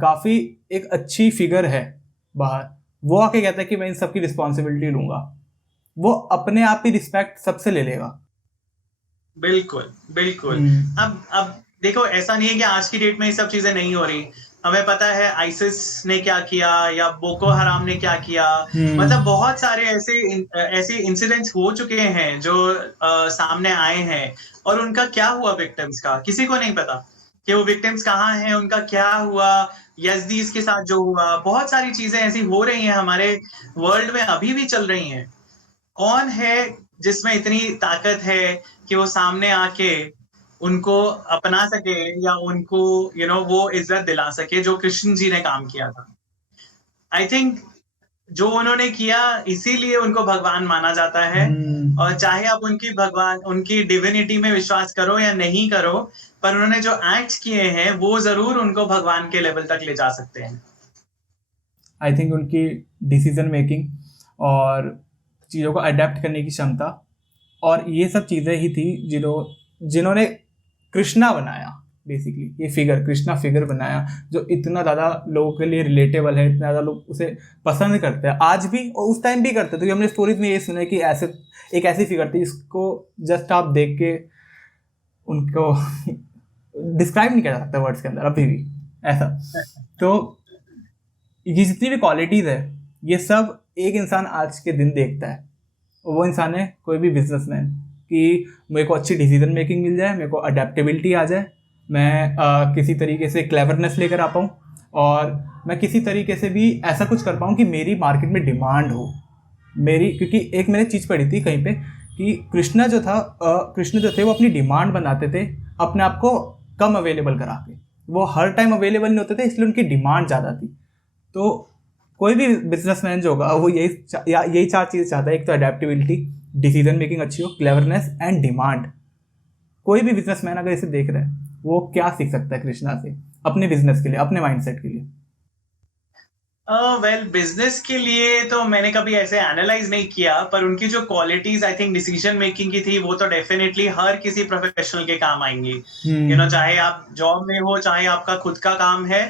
काफ़ी एक अच्छी फिगर है बाहर, वो आके कहता है कि मैं इन सब की रिस्पॉन्सिबिलिटी लूंगा, वो अपने आप ही रिस्पेक्ट सबसे ले लेगा। बिल्कुल बिल्कुल। हम्म। अब देखो, ऐसा नहीं है कि आज की डेट में ये सब चीजें नहीं हो रही। हमें पता है आइसिस ने क्या किया या बोको हराम ने क्या किया। मतलब बहुत सारे ऐसे इंसिडेंट्स हो चुके हैं जो सामने आए हैं, और उनका क्या हुआ विक्टिम्स का किसी को नहीं पता कि वो विक्टिम्स कहाँ हैं, उनका क्या हुआ। यज़दीस के साथ जो हुआ, बहुत सारी चीजें ऐसी हो रही हैं हमारे वर्ल्ड में, अभी भी चल रही हैं। कौन है जिसमें इतनी ताकत है कि वो सामने आके उनको अपना सके या उनको वो इज्जत दिला सके जो कृष्ण जी ने काम किया था। आई थिंक जो उन्होंने किया, इसीलिए उनको भगवान माना जाता है। और चाहे आप उनकी डिविनिटी में विश्वास करो या नहीं करो, पर उन्होंने जो एक्ट किए हैं वो जरूर उनको भगवान के लेवल तक ले जा सकते हैं। आई थिंक उनकी डिसीजन मेकिंग और चीज़ों को अडेप्ट करने की क्षमता, और ये सब चीज़ें ही थी जिन्होंने कृष्णा बनाया। बेसिकली ये फिगर, कृष्णा फिगर बनाया जो इतना ज़्यादा लोगों के लिए रिलेटेबल है, इतना ज़्यादा लोग उसे पसंद करते हैं आज भी, और उस टाइम भी करते थे। तो हमने स्टोरीज में ये सुना है कि एक ऐसी फिगर थी जिसको जस्ट आप देख के उनको डिस्क्राइब नहीं किया जा सकता वर्ड्स के अंदर अभी भी ऐसा। तो ये जितनी भी क्वालिटीज़ है, ये सब एक इंसान आज के दिन देखता है। वो इंसान है कोई भी बिजनेसमैन, कि मेरे को अच्छी डिसीजन मेकिंग मिल जाए, मेरे को अडेप्टेबिलिटी आ जाए, मैं किसी तरीके से क्लेवरनेस लेकर आ पाऊँ, और मैं किसी तरीके से भी ऐसा कुछ कर पाऊँ कि मेरी मार्केट में डिमांड हो मेरी। क्योंकि एक मैंने चीज़ पढ़ी थी कहीं पे कि कृष्ण जो थे वो अपनी डिमांड बनाते थे अपने आप को कम अवेलेबल करा के। वो हर टाइम अवेलेबल नहीं होते थे, इसलिए उनकी डिमांड ज़्यादा थी। तो कोई भी बिजनेसमैन जो होगा वो यही 4 चीज़ चाहता है। एक तो अडेप्टेबिलिटी, डिसीजन मेकिंग अच्छी हो, क्लेवरनेस एंड डिमांड। कोई भी बिजनेसमैन अगर इसे देख रहा है, वो क्या सीख सकता है कृष्णा से अपने बिजनेस के लिए, अपने माइंडसेट के लिए? बिजनेस के लिए तो मैंने कभी ऐसे एनालाइज नहीं किया, पर उनकी जो qualities I think decision making की थी, वो तो डेफिनेटली हर किसी प्रोफेशनल के काम आएंगी। चाहे आप जॉब में हो, चाहे आपका खुद का काम है,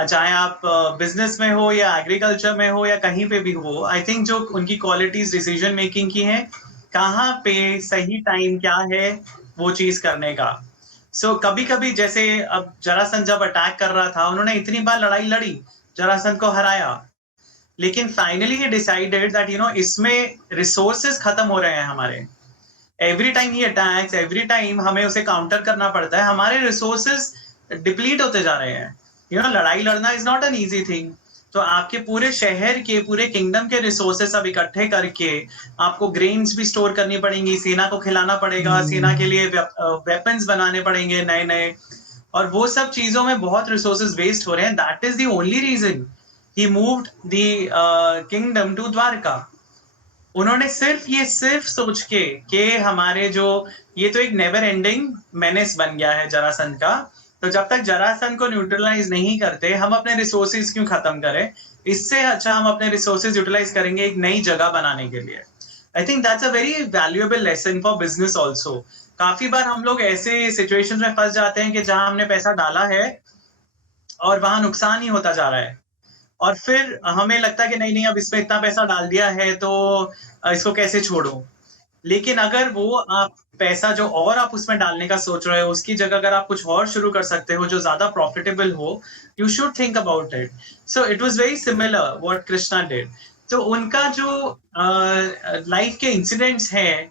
चाहे आप बिजनेस में हो या एग्रीकल्चर में हो या कहीं पे भी हो। आई थिंक जो उनकी क्वालिटीज डिसीजन मेकिंग की है, कहाँ पे सही टाइम क्या है वो चीज करने का। कभी कभी जैसे अब जरासंध जब अटैक कर रहा था, उन्होंने इतनी बार लड़ाई लड़ी, जरासंध को हराया, लेकिन फाइनली ही डिसाइडेड दैट इसमें रिसोर्सेज खत्म हो रहे हैं हमारे। एवरी टाइम ही अटैक्स, एवरी टाइम हमें उसे काउंटर करना पड़ता है, हमारे रिसोर्सेज डिप्लीट होते जा रहे हैं। लड़ाई लड़ना is not an easy thing. तो आपके पूरे शहर के, पूरे किंगडम के रिसोर्सेस सब इकट्ठे करके आपको ग्रेन्स भी स्टोर करनी पड़ेंगी, सेना को खिलाना पड़ेगा, सेना के लिए वेपन्स बनाने पड़ेंगे नए नए, और वो सब चीजों में बहुत रिसोर्सेज वेस्ट हो रहे हैं। That is the only reason he moved the kingdom to Dwarka. उन्होंने सिर्फ सोच के कि हमारे जो ये तो एक नेवर एंडिंग मेनेस बन गया है जरासंध का, तो जब तक जरासंध को न्यूट्रलाइज नहीं करते, हम अपने रिसोर्सेज क्यों खत्म करें? इससे अच्छा हम अपने रिसोर्सेज यूटिलाइज करेंगे एक नई जगह बनाने के लिए। I think that's a very valuable lesson for business also. काफी बार हम लोग ऐसे सिचुएशंस में फंस जाते हैं कि जहां हमने पैसा डाला है और वहां नुकसान ही होता जा रहा है, और फिर हमें लगता है कि नहीं अब इसमें इतना पैसा डाल दिया है तो इसको कैसे छोड़ो। लेकिन अगर वो आप पैसा जो और आप उसमें डालने का सोच रहे हो, उसकी जगह अगर आप कुछ और शुरू कर सकते हो जो ज्यादा प्रॉफिटेबल हो, you should think about it. So it was very similar what Krishna did. तो उनका जो लाइफ के इंसिडेंट्स हैं,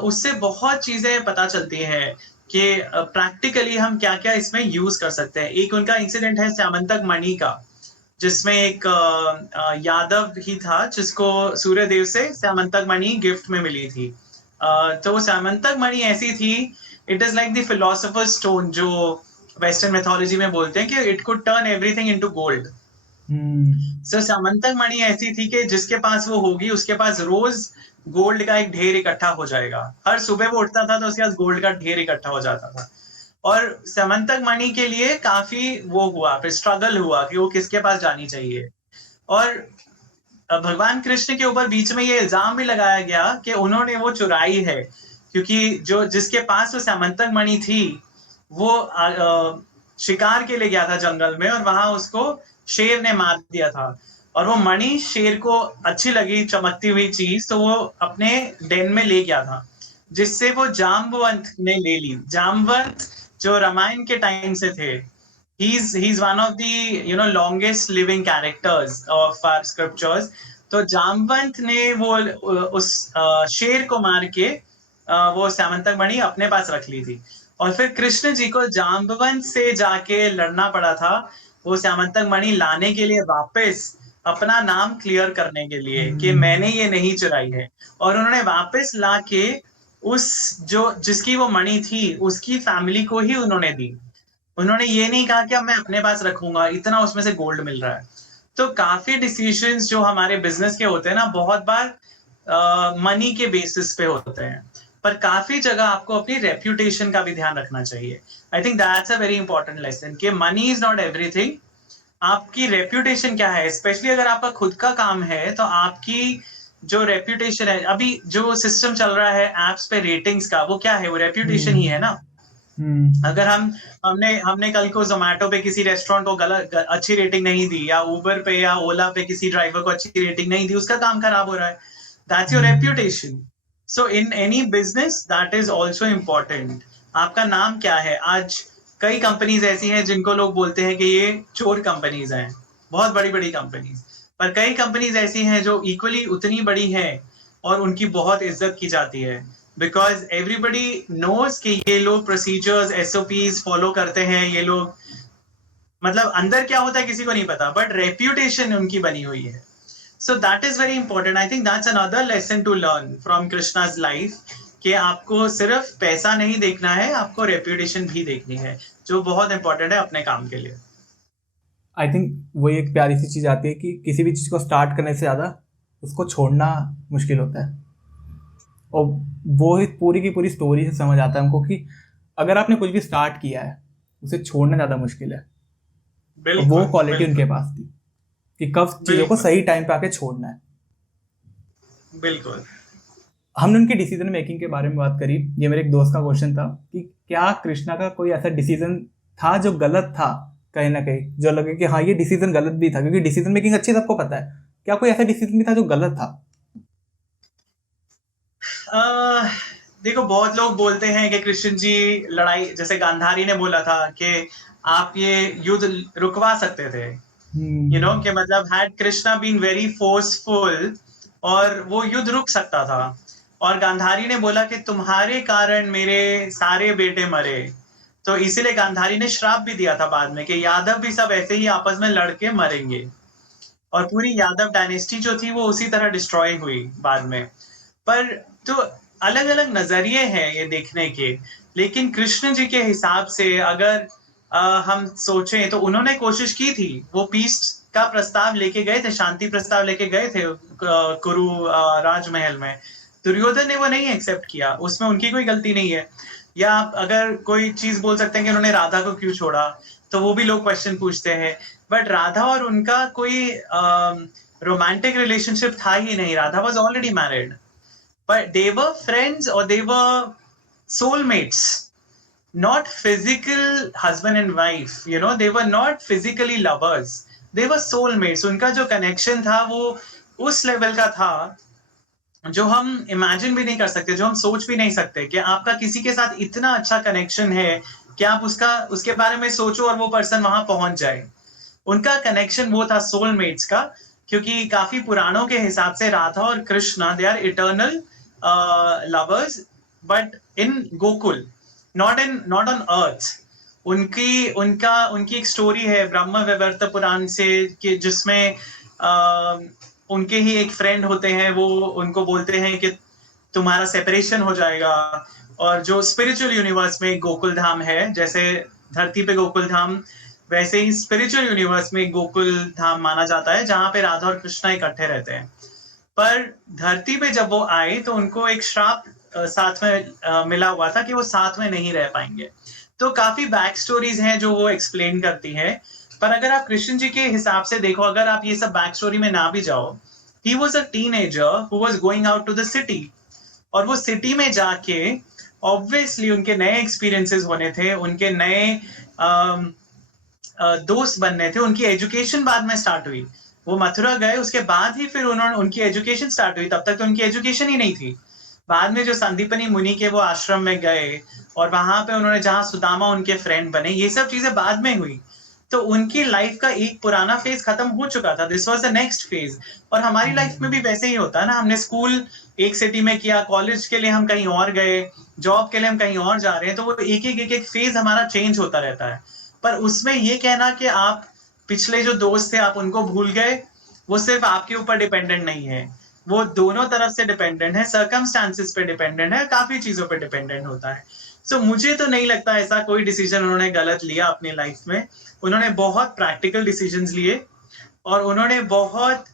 उससे बहुत चीजें पता चलती हैं कि प्रैक्टिकली हम क्या क्या इसमें यूज कर सकते हैं। एक उनका इंसिडेंट है स्यामंतक मणि का, जिसमें एक यादव ही था जिसको सूर्यदेव से स्यामंतक मणि गिफ्ट में मिली थी। तो वो स्यामंतक मणि ऐसी थी, it is like the philosopher's stone जो वेस्टर्न मेथोलॉजी में बोलते हैं कि it could turn everything into gold. So Samantak Mani ऐसी थी कि जिसके पास वो होगी उसके पास रोज गोल्ड का एक ढेर इकट्ठा हो जाएगा। हर सुबह वो उठता था तो उसके पास गोल्ड का ढेर इकट्ठा हो जाता था। और समंतक मणि के लिए काफी वो हुआ, फिर स्ट्रगल हुआ कि वो किसके पास जानी चाहिए। और भगवान कृष्ण के ऊपर बीच में ये इल्जाम भी लगाया गया कि उन्होंने वो चुराई है, क्योंकि जो जिसके पास वो समंतक मणि थी वो शिकार के लिए गया था जंगल में, और वहां उसको शेर ने मार दिया था। और वो मणि शेर को अच्छी लगी, चमकती हुई चीज, तो वो अपने डेन में ले गया था, जिससे वो जाम्बवंत ने ले ली। जाम्बवंत जो रामायण के टाइम से थे, he's one of the longest living characters of our scriptures। तो जाम्बवंत ने वो उस शेर को मार के वो समंतक मणि अपने पास रख ली थी। और फिर कृष्ण जी को जाम्बवंत से जाके लड़ना पड़ा था वो समंतक मणि लाने के लिए, वापस अपना नाम क्लियर करने के लिए कि मैंने ये नहीं चुराई है। और उन्होंने वापस लाके उस जो जिसकी वो मणि थी उसकी फैमिली को ही उन्होंने दी। उन्होंने ये नहीं कहा कि अब मैं अपने पास रखूंगा, इतना उसमें से गोल्ड मिल रहा है। तो काफी डिसीजंस जो हमारे बिजनेस के होते हैं ना, बहुत बार मनी के बेसिस पे होते हैं, पर काफी जगह आपको अपनी रेप्यूटेशन का भी ध्यान रखना चाहिए। आई think that's a very important lesson कि मनी इज नॉट एवरीथिंग। आपकी रेप्यूटेशन क्या है, स्पेशली अगर आपका खुद का काम है तो आपकी जो रेप्यूटेशन है, अभी जो सिस्टम चल रहा है एप्स पे रेटिंग्स का, वो क्या है, वो रेप्यूटेशन ही है ना। अगर हमने कल को जोमेटो पे किसी रेस्टोरेंट को अच्छी रेटिंग नहीं दी, या उबर पे या ओला पे किसी ड्राइवर को अच्छी रेटिंग नहीं दी, उसका काम खराब हो रहा है। That's your reputation. So in any business that is also important. आपका नाम क्या है। आज कई कंपनीज ऐसी हैं जिनको लोग बोलते हैं कि ये चोर कंपनीज हैं, बहुत बड़ी बड़ी कंपनीज, पर कई कंपनीज ऐसी हैं जो इक्वली उतनी बड़ी हैं और उनकी बहुत इज्जत की जाती है, बिकॉज एवरीबडी नोज कि ये लोग प्रोसीजर्स SOPs फॉलो करते हैं। ये लोग, मतलब अंदर क्या होता है किसी को नहीं पता, बट रेप्यूटेशन उनकी बनी हुई है। So that is very important. I think that's another lesson to learn from Krishna's life, कि आपको सिर्फ पैसा नहीं देखना है, आपको रेप्यूटेशन भी देखनी है, जो बहुत इंपॉर्टेंट है अपने काम के लिए। आई थिंक वो एक प्यारी सी चीज़ आती है कि किसी भी चीज़ को स्टार्ट करने से ज़्यादा उसको छोड़ना मुश्किल होता है, और वो पूरी की पूरी स्टोरी से समझ आता है हमको कि अगर आपने कुछ भी स्टार्ट किया है उसे छोड़ना ज़्यादा मुश्किल है। वो क्वालिटी उनके पास थी कि कब चीज़ों को सही टाइम पे आके छोड़ना है। बिल्कुल। हमने उनकी डिसीजन मेकिंग के बारे में बात करी। ये मेरे एक दोस्त का क्वेश्चन था कि क्या कृष्णा का कोई ऐसा डिसीजन था जो गलत था कहीं ना कहीं, जो लगे कि हाँ ये डिसीजन गलत भी था, क्योंकि डिसीजन मेकिंग अच्छी सबको पता है, क्या कोई ऐसा डिसीजन भी था जो गलत था? देखो, बहुत लोग बोलते हैं कि कृष्ण जी लड़ाई, जैसे गांधारी ने बोला था कि आप ये युद्ध रुकवा सकते थे, कि मतलब had Krishna been very forceful और वो युद्ध रुक सकता था। और गांधारी ने बोला कि तुम्हारे कारण मेरे सारे बेटे मरे, तो इसीलिए गांधारी ने श्राप भी दिया था बाद में कि यादव भी सब ऐसे ही आपस में लड़के मरेंगे, और पूरी यादव डायनेस्टी जो थी वो उसी तरह डिस्ट्रॉय हुई बाद में। पर तो अलग अलग नजरिए हैं ये देखने के, लेकिन कृष्ण जी के हिसाब से अगर हम सोचें तो उन्होंने कोशिश की थी, वो पीस का प्रस्ताव लेके गए थे, शांति प्रस्ताव लेके गए थे कुरु राजमहल में। दुर्योधन ने वो नहीं एक्सेप्ट किया, उसमें उनकी कोई गलती नहीं है। या आप अगर कोई चीज बोल सकते हैं कि उन्होंने राधा को क्यों छोड़ा, तो वो भी लोग क्वेश्चन पूछते हैं, बट राधा और उनका कोई रोमांटिक रिलेशनशिप था ही नहीं। Radha was already married, but they were friends or they were soulmates, not physical husband and wife, they were not physically lovers, they were soulmates। उनका जो कनेक्शन था वो उस लेवल का था जो हम इमेजिन भी नहीं कर सकते, जो हम सोच भी नहीं सकते कि आपका किसी के साथ इतना अच्छा कनेक्शन है कि आप उसके बारे में सोचो और वो पर्सन वहां पहुंच जाए। उनका कनेक्शन वो था सोलमेट्स का, क्योंकि काफी पुराणों के हिसाब से राधा और Krishna they are eternal lovers, but in Gokul, not on earth। उनकी एक स्टोरी है ब्रह्म वैवर्त पुराण से, कि जिसमें उनके ही एक फ्रेंड होते हैं, वो उनको बोलते हैं कि तुम्हारा सेपरेशन हो जाएगा। और जो स्पिरिचुअल यूनिवर्स में गोकुल धाम है, जैसे धरती पे गोकुल धाम, वैसे ही स्पिरिचुअल यूनिवर्स में गोकुल धाम माना जाता है जहाँ पे राधा और कृष्णा इकट्ठे रहते हैं। पर धरती पे जब वो आए तो उनको एक श्राप साथ में मिला हुआ था कि वो साथ में नहीं रह पाएंगे। तो काफी बैक स्टोरीज हैं जो वो एक्सप्लेन करती है। पर अगर आप कृष्ण जी के हिसाब से देखो, अगर आप ये सब बैक स्टोरी में ना भी जाओ, he was a teenager who was going out to the city, और वो सिटी में जाके ऑब्वियसली उनके नए एक्सपीरियंसेस होने थे, उनके नए दोस्त बनने थे, उनकी एजुकेशन बाद में स्टार्ट हुई। वो मथुरा गए, उसके बाद ही फिर उनकी एजुकेशन स्टार्ट हुई, तब तक तो उनकी एजुकेशन ही नहीं थी। बाद में जो संदीपनी मुनि के वो आश्रम में गए और वहां पे उन्होंने जहां सुदामा उनके फ्रेंड बने, ये सब चीजें बाद में हुई। तो उनकी लाइफ का एक पुराना फेज खत्म हो चुका था, this was the next phase. और हमारी लाइफ में भी वैसे ही होता है ना, हमने स्कूल एक सिटी में किया, कॉलेज के लिए हम कहीं और गए, जॉब के लिए हम कहीं और जा रहे हैं, तो वो एक फेज हमारा चेंज होता रहता है। पर उसमें ये कहना कि आप पिछले जो दोस्त थे आप उनको भूल गए, वो सिर्फ आपके ऊपर डिपेंडेंट नहीं है, वो दोनों तरफ से डिपेंडेंट है, सर्कमस्टांसेस पे डिपेंडेंट है, काफी चीजों पे डिपेंडेंट होता है। सो मुझे तो नहीं लगता ऐसा कोई डिसीजन उन्होंने गलत लिया अपनी लाइफ में। उन्होंने बहुत प्रैक्टिकल डिसीजंस लिए और उन्होंने बहुत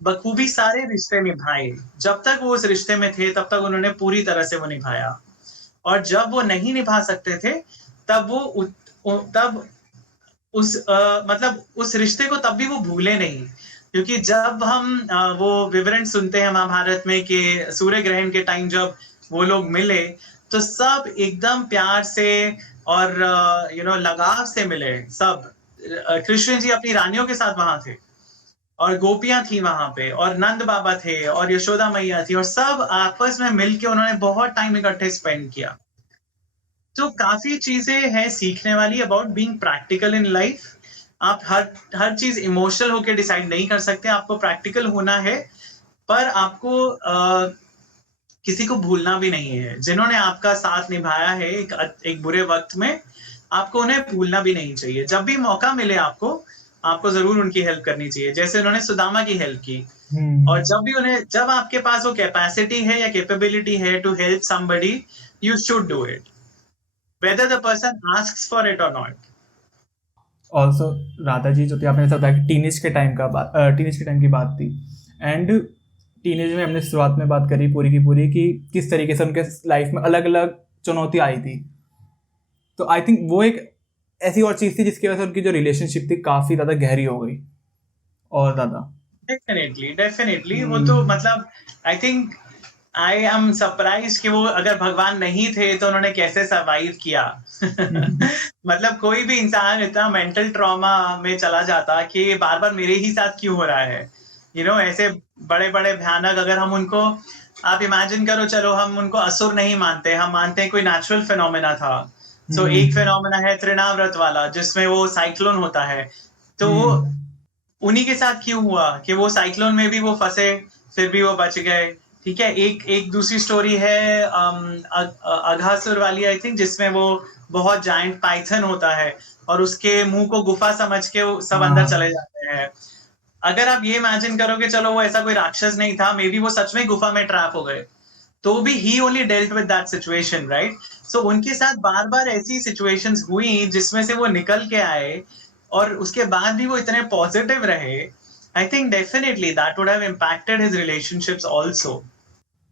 बखूबी सारे रिश्ते निभाए। जब तक वो उस रिश्ते में थे तब तक उन्होंने पूरी तरह से वो निभाया, और जब वो नहीं निभा सकते थे तब तब मतलब उस रिश्ते को तब भी वो भूले नहीं। क्योंकि जब हम वो विवरण सुनते हैं महाभारत में कि सूर्य ग्रहण के टाइम जब वो लोग मिले तो सब एकदम प्यार से और लगाव से मिले। सब कृष्ण जी अपनी रानियों के साथ वहां थे और गोपियां थी वहां पे, और नंद बाबा थे और यशोदा मैया थी, और सब आपस में मिलके उन्होंने बहुत टाइम इकट्ठे स्पेंड किया। तो काफी चीजें हैं सीखने वाली about being practical in life. आप हर चीज इमोशनल होके डिसाइड नहीं कर सकते, आपको प्रैक्टिकल होना है। पर आपको किसी को भूलना भी नहीं है। जिन्होंने आपका साथ निभाया है एक बुरे वक्त में, आपको उन्हें भूलना भी नहीं चाहिए। जब भी मौका मिले आपको जरूर उनकी हेल्प करनी चाहिए, जैसे उन्होंने सुदामा की हेल्प की। और जब आपके पास वो कैपेसिटी है या कैपेबिलिटी है to help somebody, you should do it whether the person asks for it or not. Also Radha ji जो थे, आपने ऐसा बताया कि टीनेज के टाइम की बात थी, एंड टीनेज में हमने शुरुआत में बात करी पूरी की पूरी कि किस तरीके से उनके लाइफ में अलग अलग चुनौती आई थी। तो आई थिंक वो एक ऐसी और चीज़ थी जिसकी वजह से उनकी जो रिलेशनशिप थी काफ़ी ज़्यादा गहरी हो गई और ज़्यादा। डेफिनेटली वो तो मतलब आई एम सरप्राइज कि वो अगर भगवान नहीं थे तो उन्होंने कैसे सरवाइव किया। मतलब कोई भी इंसान इतना मेंटल ट्रॉमा में चला जाता कि बार बार मेरे ही साथ क्यों हो रहा है। ऐसे बड़े बड़े भयानक, अगर हम उनको, आप इमेजिन करो, चलो हम उनको असुर नहीं मानते, हम मानते हैं कोई नेचुरल फिनोमेना था। सो एक फिनोमेना है तृणाव्रत वाला जिसमें वो साइक्लोन होता है। तो उन्हीं के साथ क्यों हुआ कि वो साइक्लोन में भी वो फंसे फिर भी वो बच गए। ठीक है, एक दूसरी स्टोरी है अघासुर वाली, आई थिंक, जिसमें वो बहुत जायंट पाइथन होता है और उसके मुंह को गुफा समझ के वो सब अंदर चले जाते हैं। अगर आप ये इमेजिन करोगे, चलो वो ऐसा कोई राक्षस नहीं था, मे बी वो सच में गुफा में ट्रैप हो गए, तो भी ही only dealt with that situation, right. So उनके साथ बार बार ऐसी सिचुएशंस हुई जिसमें से वो निकल के आए और उसके बाद भी वो इतने पॉजिटिव रहे। I think definitely that would have impacted his relationships also.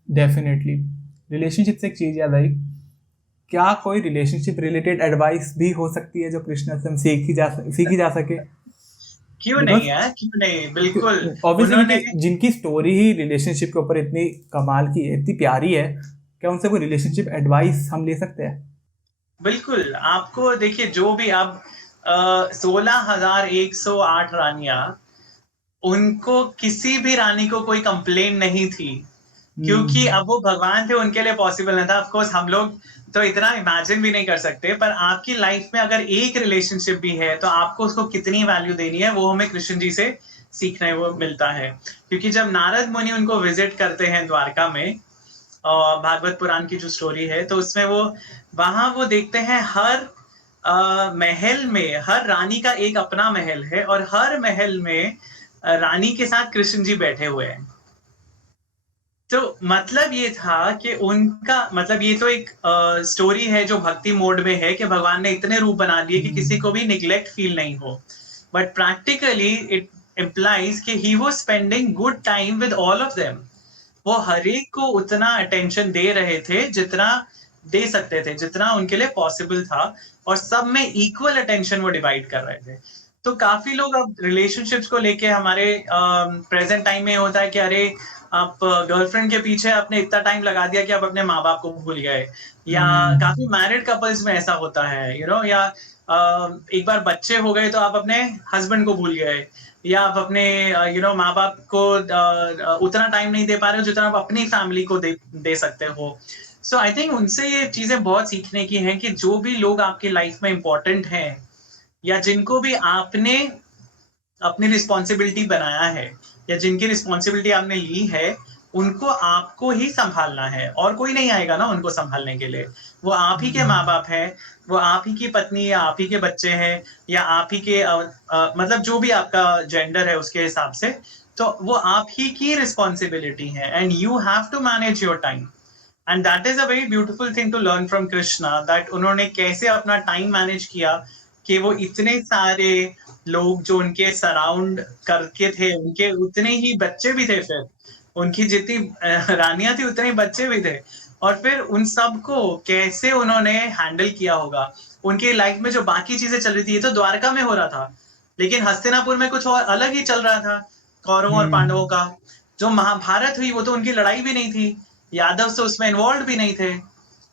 Definitely. Relationship से एक चीज़ याद आई, क्या कोई रिलेशनशिप रिलेटेड एडवाइस भी हो सकती है जो कृष्णा से हम सीखी जा सके? क्यों नहीं है, क्यों नहीं, बिल्कुल। ऑब्वियसली जिनकी स्टोरी ही रिलेशनशिप के ऊपर इतनी कमाल की है, इतनी प्यारी है, क्या उनसे कोई रिलेशनशिप एडवाइस हम ले सकते हैं? बिल्कुल। आपको देखिए, जो भी अब 16,108 रानियां, उनको किसी भी रानी को कोई कंप्लेन नहीं थी, क्योंकि अब वो भगवान थे, उनके लिए पॉसिबल नहीं था। ऑफ कोर्स हम लोग तो इतना इमेजिन भी नहीं कर सकते, पर आपकी लाइफ में अगर एक रिलेशनशिप भी है तो आपको उसको कितनी वैल्यू देनी है, वो हमें कृष्ण जी से सीखने वो मिलता है। क्योंकि जब नारद मुनि उनको विजिट करते हैं द्वारका में, भागवत पुराण की जो स्टोरी है, तो उसमें वहां वो देखते हैं हर महल में हर रानी का एक अपना महल है और हर महल में रानी के साथ कृष्ण जी बैठे हुए हैं। तो मतलब ये था कि उनका मतलब ये तो एक स्टोरी है जो भक्ति मोड में है कि भगवान ने इतने रूप बना दिए कि किसी को भी निग्लेक्ट फील नहीं हो, बट प्रैक्टिकली इट इम्प्लाइज कि he was spending good time with all of them. वो हर एक को उतना अटेंशन दे रहे थे जितना दे सकते थे, जितना उनके लिए पॉसिबल था, और सब में इक्वल अटेंशन वो डिवाइड कर रहे थे। तो काफी लोग अब रिलेशनशिप्स को लेके हमारे प्रेजेंट टाइम में होता है कि अरे आप गर्लफ्रेंड के पीछे आपने इतना टाइम लगा दिया कि आप अपने माँ बाप को भूल गए, या काफी मैरिड कपल्स में ऐसा होता है, या एक बार बच्चे हो गए तो आप अपने हस्बैंड को भूल गए, या आप अपने माँ बाप को उतना टाइम नहीं दे पा रहे हो जितना आप अपनी फैमिली को दे सकते हो। सो आई थिंक उनसे ये चीजें बहुत सीखने की हैं कि जो भी लोग आपकी लाइफ में इंपॉर्टेंट हैं, या जिनको भी आपने अपनी रिस्पॉन्सिबिलिटी बनाया है, या जिनकी रिस्पॉन्सिबिलिटी आपने ली है, उनको आपको ही संभालना है, और कोई नहीं आएगा ना उनको संभालने के लिए। वो आप ही के माँ बाप हैं, वो आप ही की पत्नी या आप ही के बच्चे हैं, या आप ही के मतलब जो भी आपका जेंडर है उसके हिसाब से, तो वो आप ही की रिस्पॉन्सिबिलिटी है, and you have to manage your time. And that is a very beautiful thing to learn from Krishna, that उन्होंने कैसे अपना टाइम मैनेज किया कि वो इतने सारे लोग जो उनके सराउंड करके थे, उनके उतने ही बच्चे भी थे, फिर उनकी जितनी रानियां थी उतने ही बच्चे भी थे, और फिर उन सबको कैसे उन्होंने हैंडल किया होगा। उनकी लाइफ में जो बाकी चीजें चल रही थी, ये तो द्वारका में हो रहा था, लेकिन हस्तिनापुर में कुछ और अलग ही चल रहा था कौरवों और पांडवों का। जो महाभारत हुई वो तो उनकी लड़ाई भी नहीं थी, यादव तो उसमें इन्वॉल्व भी नहीं थे,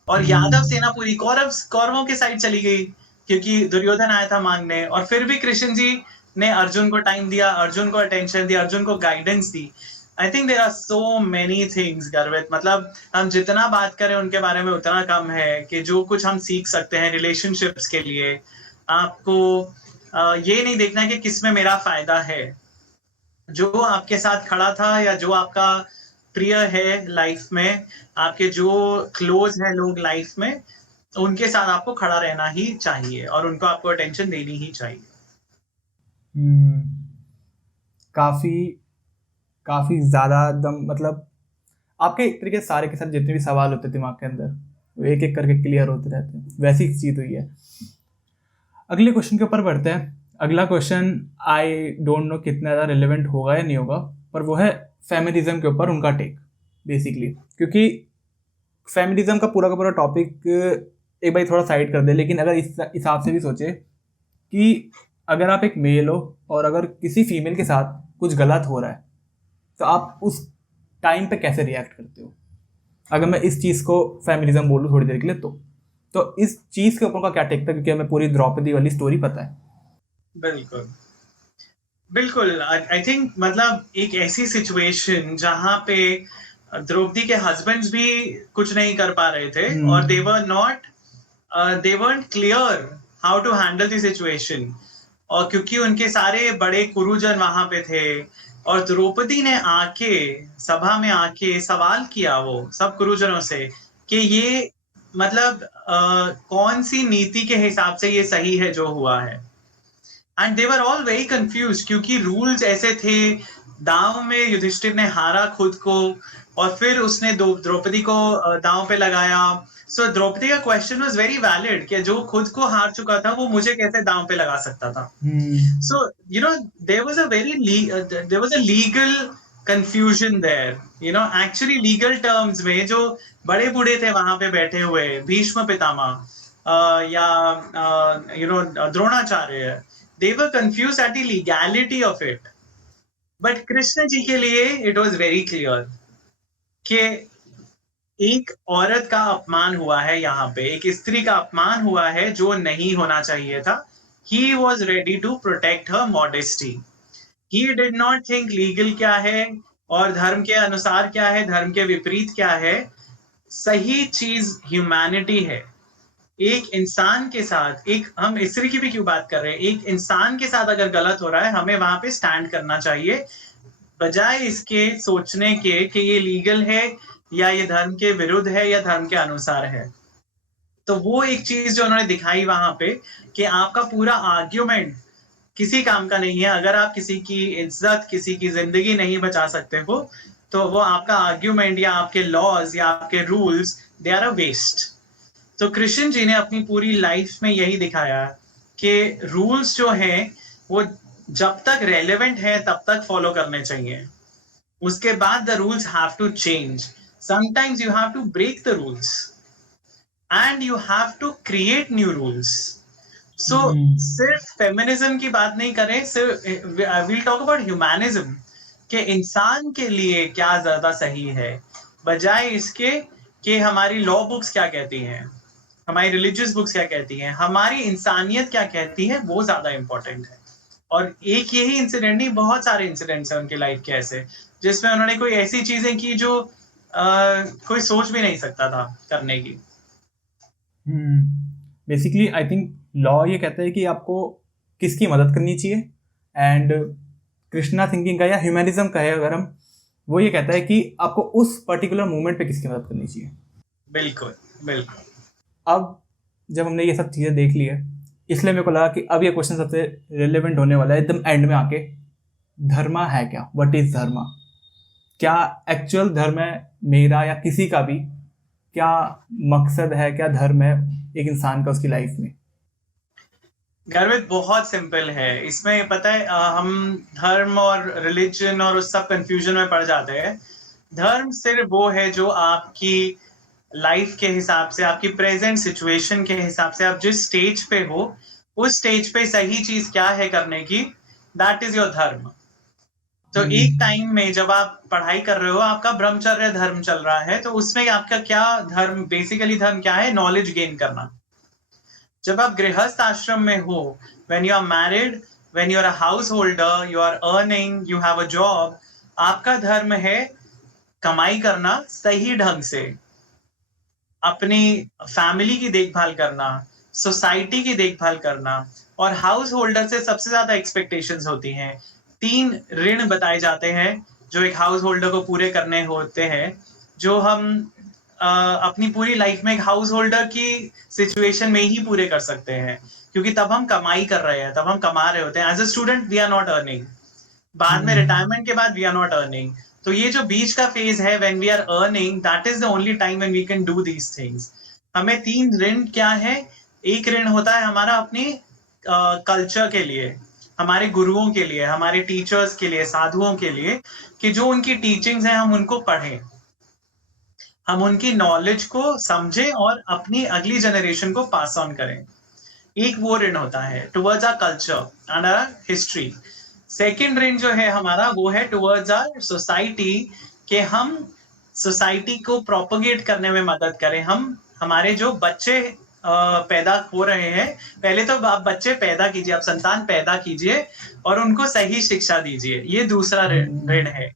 और यादव सेना पूरी कौरवों की साइड चली गई क्योंकि दुर्योधन आया था मांगने, और फिर भी कृष्ण जी ने अर्जुन को टाइम दिया, अर्जुन को अटेंशन दिया, अर्जुन को गाइडेंस दी। I think there are so many things गर्वित, मतलब हम जितना बात करें उनके बारे में उतना कम है कि जो कुछ हम सीख सकते हैं रिलेशनशिप्स के लिए। आपको ये नहीं देखना कि किसमें मेरा फायदा है, जो आपके साथ खड़ा था या जो आपका प्रिय है लाइफ में, आपके जो क्लोज है लोग लाइफ में, उनके साथ आपको खड़ा रहना ही चाहिए, और उनको आपको अटेंशन देनी ही चाहिए। काफी काफी ज्यादा एकदम, मतलब आपके एक तरीके से सारे के साथ जितने भी सवाल होते दिमाग के अंदर वो एक एक करके क्लियर होते रहते हैं, वैसी चीज हुई है। अगले क्वेश्चन के ऊपर बढ़ते हैं। अगला क्वेश्चन आई डोंट नो कितना ज़्यादा रिलेवेंट होगा या नहीं होगा, पर वो है फेमिनिज्म के ऊपर उनका टेक बेसिकली, क्योंकि फेमिनिज्म का पूरा टॉपिक एक बार थोड़ा साइड कर दे, लेकिन अगर इस हिसाब से भी सोचे कि अगर आप एक मेल हो और अगर किसी फीमेल के साथ कुछ गलत हो रहा है तो आप उस टाइम पे कैसे रिएक्ट करते हो, अगर मैं इस चीज़ को फेमिनिज्म बोलूँ थोड़ी देर के लिए तो इस चीज़ के ऊपर का क्या टेक था, क्योंकि हमें पूरी द्रौपदी वाली स्टोरी पता है। बिल्कुल बिल्कुल, आई थिंक मतलब एक ऐसी सिचुएशन जहां पे द्रौपदी के हस्बैंड्स भी कुछ नहीं कर पा रहे थे, और they weren't clear how to handle the situation, और क्योंकि उनके सारे बड़े कुरुजन वहां पे थे, और द्रौपदी ने आके सभा में आके सवाल किया वो सब कुरुजनों से कि ये मतलब कौन सी नीति के हिसाब से ये सही है जो हुआ है। And they were all very confuse, क्योंकि रूल्स ऐसे थे। दांव में युधिष्ठिर ने हारा खुद को, और फिर उसने द्रौपदी को दांव पे लगाया। सो द्रौपदी का क्वेश्चन वाज वेरी वैलिड कि जो खुद को हार चुका था वो मुझे कैसे दांव पे लगा सकता था। So there was a legal confusion there, actually legal terms में जो बड़े बूढ़े थे वहां पे बैठे हुए, भीष्म पितामह या Dronacharya, they were confused at the legality of it. But Krishna ji के लिए it was very clear कि एक औरत का अपमान हुआ है, यहाँ पे एक स्त्री का अपमान हुआ है जो नहीं होना चाहिए था। He was ready to protect her modesty. He did not think legal क्या है और धर्म के अनुसार क्या है, धर्म के विपरीत क्या है। सही चीज ह्यूमैनिटी है। एक इंसान के साथ, एक हम स्त्री की भी क्यों बात कर रहे हैं, एक इंसान के साथ अगर गलत हो रहा है हमें वहां पे स्टैंड करना चाहिए, बजाय इसके सोचने के कि ये लीगल है या ये धर्म के विरुद्ध है या धर्म के अनुसार है। तो वो एक चीज जो उन्होंने दिखाई वहां पे कि आपका पूरा आर्ग्यूमेंट किसी काम का नहीं है अगर आप किसी की इज्जत, किसी की जिंदगी नहीं बचा सकते हो, तो वो आपका आर्ग्यूमेंट या आपके लॉज या आपके rules they are a waste. तो कृष्ण जी ने अपनी पूरी लाइफ में यही दिखाया कि रूल्स जो हैं वो जब तक रेलेवेंट है तब तक फॉलो करने चाहिए, उसके बाद the rules have to change, sometimes you have to break the rules and you have to create new rules. So सिर्फ फेमिनिज्म की बात नहीं करें, सिर्फ विल टॉक अबाउट ह्यूमैनिज्म कि इंसान के लिए क्या ज्यादा सही है, बजाय इसके कि हमारी लॉ बुक्स क्या कहती हैं, हमारी रिलीजियस बुक्स क्या कहती हैं, हमारी इंसानियत क्या कहती है, वो ज्यादा इंपॉर्टेंट है। और एक यही इंसिडेंट नहीं, बहुत सारे इंसिडेंट्स हैं उनके लाइफ के ऐसे, जिसमें उन्होंने कोई ऐसी चीजें की जो कोई सोच भी नहीं सकता था करने की। बेसिकली आई थिंक लॉ ये कहता है कि आपको किसकी मदद करनी चाहिए, एंड कृष्णा थिंकिंग का या ह्यूमैनिज्म का है अगर हम, वो ये कहता है कि आपको उस पर्टिकुलर मोमेंट पे किसकी मदद करनी चाहिए। बिल्कुल बिल्कुल। अब जब हमने ये सब चीज़ें देख ली है, इसलिए मेरे को लगा कि अब ये क्वेश्चन सबसे रिलेवेंट होने वाला है एकदम एंड में आके, धर्मा है क्या, व्हाट इज धर्मा, क्या एक्चुअल धर्म है मेरा या किसी का भी, क्या मकसद है, क्या धर्म है एक इंसान का उसकी लाइफ में। गर्वित बहुत सिंपल है, इसमें पता है हम धर्म और रिलीजन और उस सब कंफ्यूजन में पड़ जाते हैं। धर्म सिर्फ वो है जो आपकी लाइफ के हिसाब से, आपकी प्रेजेंट सिचुएशन के हिसाब से, आप जिस स्टेज पे हो उस स्टेज पे सही चीज क्या है करने की, दैट इज योर धर्म। तो एक टाइम में जब आप पढ़ाई कर रहे हो, आपका ब्रह्मचर्य धर्म चल रहा है, तो उसमें आपका क्या धर्म, बेसिकली धर्म क्या है, नॉलेज गेन करना। जब आप गृहस्थ आश्रम में हो, when you are married, when you are a householder, you are earning, you have a job, आपका धर्म है कमाई करना सही ढंग से, अपनी फैमिली की देखभाल करना, सोसाइटी की देखभाल करना। और हाउस होल्डर से सबसे ज्यादा एक्सपेक्टेशंस होती हैं। 3 ऋण बताए जाते हैं जो एक हाउस होल्डर को पूरे करने होते हैं, जो हम अपनी पूरी लाइफ में एक हाउस होल्डर की सिचुएशन में ही पूरे कर सकते हैं, क्योंकि तब हम कमाई कर रहे हैं, तब हम कमा रहे होते हैं। As a student we are not earning, बाद में रिटायरमेंट के बाद वी आर नॉट अर्निंग। तो ये जो बीच का फेज है when we are earning, that is the only time when we can do these things. हमें 3 ऋण क्या है, एक ऋण होता है हमारा अपनी कल्चर के लिए, हमारे गुरुओं के लिए, हमारे टीचर्स के लिए, साधुओं के लिए, कि जो उनकी टीचिंग्स हैं हम उनको पढ़ें, हम उनकी नॉलेज को समझें और अपनी अगली जनरेशन को पास ऑन करें। एक वो ऋण होता है towards our culture and our history. Second ऋण जो है हमारा वो है टुवर्ड्स आवर सोसाइटी, कि हम सोसाइटी को प्रोपोगेट करने में मदद करें। हम हमारे जो बच्चे पैदा हो रहे हैं, पहले तो आप बच्चे पैदा कीजिए, आप संतान पैदा कीजिए और उनको सही शिक्षा दीजिए, ये दूसरा ऋण है।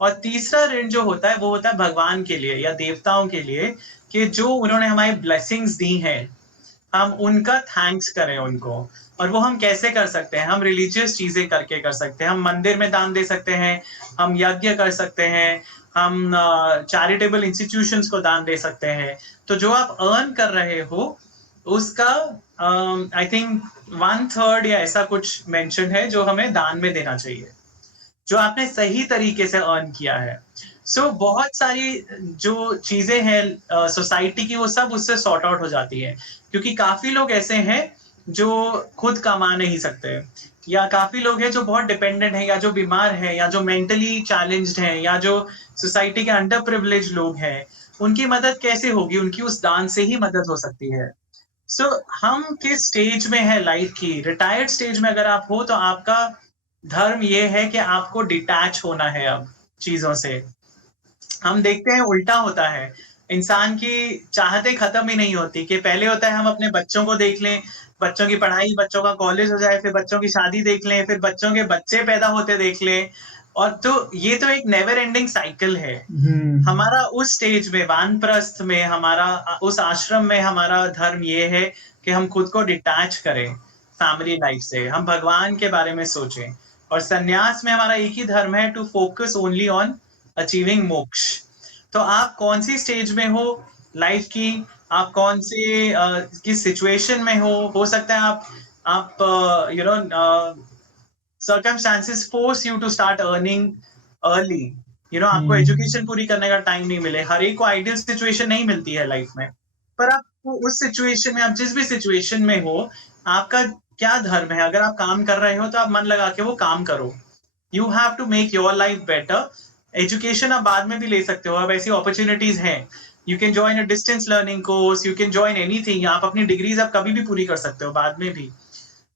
और तीसरा ऋण जो होता है वो होता है भगवान के लिए या देवताओं के लिए, कि जो उन्होंने हमारी ब्लेसिंग्स दी हैं, हम उनका थैंक्स करें उनको। और वो हम कैसे कर सकते हैं, हम रिलीजियस चीजें करके कर सकते हैं, हम मंदिर में दान दे सकते हैं, हम यज्ञ कर सकते हैं, हम चैरिटेबल इंस्टीट्यूशंस को दान दे सकते हैं। तो जो आप अर्न कर रहे हो उसका आई थिंक 1/3 या ऐसा कुछ मेंशन है जो हमें दान में देना चाहिए, जो आपने सही तरीके से अर्न किया है। बहुत सारी जो चीजें हैं सोसाइटी की, वो सब उससे सॉर्ट आउट हो जाती है, क्योंकि काफी लोग ऐसे हैं जो खुद कमा नहीं सकते, या काफी लोग हैं जो बहुत डिपेंडेंट हैं, या जो बीमार हैं, या जो मेंटली चैलेंज्ड हैं, या जो सोसाइटी के अंडर प्रिविलेज लोग हैं। उनकी मदद कैसे होगी, उनकी उस दान से ही मदद हो सकती है। हम किस स्टेज में है लाइफ की, रिटायर्ड स्टेज में अगर आप हो, तो आपका धर्म ये है कि आपको डिटैच होना है अब चीजों से। हम देखते हैं उल्टा होता है, इंसान की चाहते खत्म ही नहीं होती, कि पहले होता है हम अपने बच्चों को देख लें, बच्चों की पढ़ाई, बच्चों का कॉलेज हो जाए, फिर बच्चों की शादी देख लें, फिर बच्चों के बच्चे पैदा होते देख लें, और तो ये तो एक नेवर एंडिंग साइकिल है। हमारा उस स्टेज में, वानप्रस्थ में, हमारा उस आश्रम में, हमारा धर्म ये है कि हम खुद को डिटैच करें फैमिली लाइफ से, हम भगवान के बारे में सोचें। और संन्यास में हमारा एक ही धर्म है, to focus only on achieving moksha. तो आप कौन सी स्टेज में हो लाइफ की, आप कौन से किस सिचुएशन में हो सकता है आप you know circumstances force you to start earning early, आपको एजुकेशन पूरी करने का टाइम नहीं मिले, हर एक को आइडियल सिचुएशन नहीं मिलती है लाइफ में, पर आपको उस सिचुएशन में, आप जिस भी सिचुएशन में हो, आपका क्या धर्म है? अगर आप काम कर रहे हो तो आप मन लगा के वो काम करो। You have to make your life better. Education आप बाद में भी ले सकते हो, अब ऐसी अपॉर्चुनिटीज हैं। You can join a distance learning course, you can join anything. आप अपनी डिग्रीज आप कभी भी पूरी कर सकते हो बाद में भी,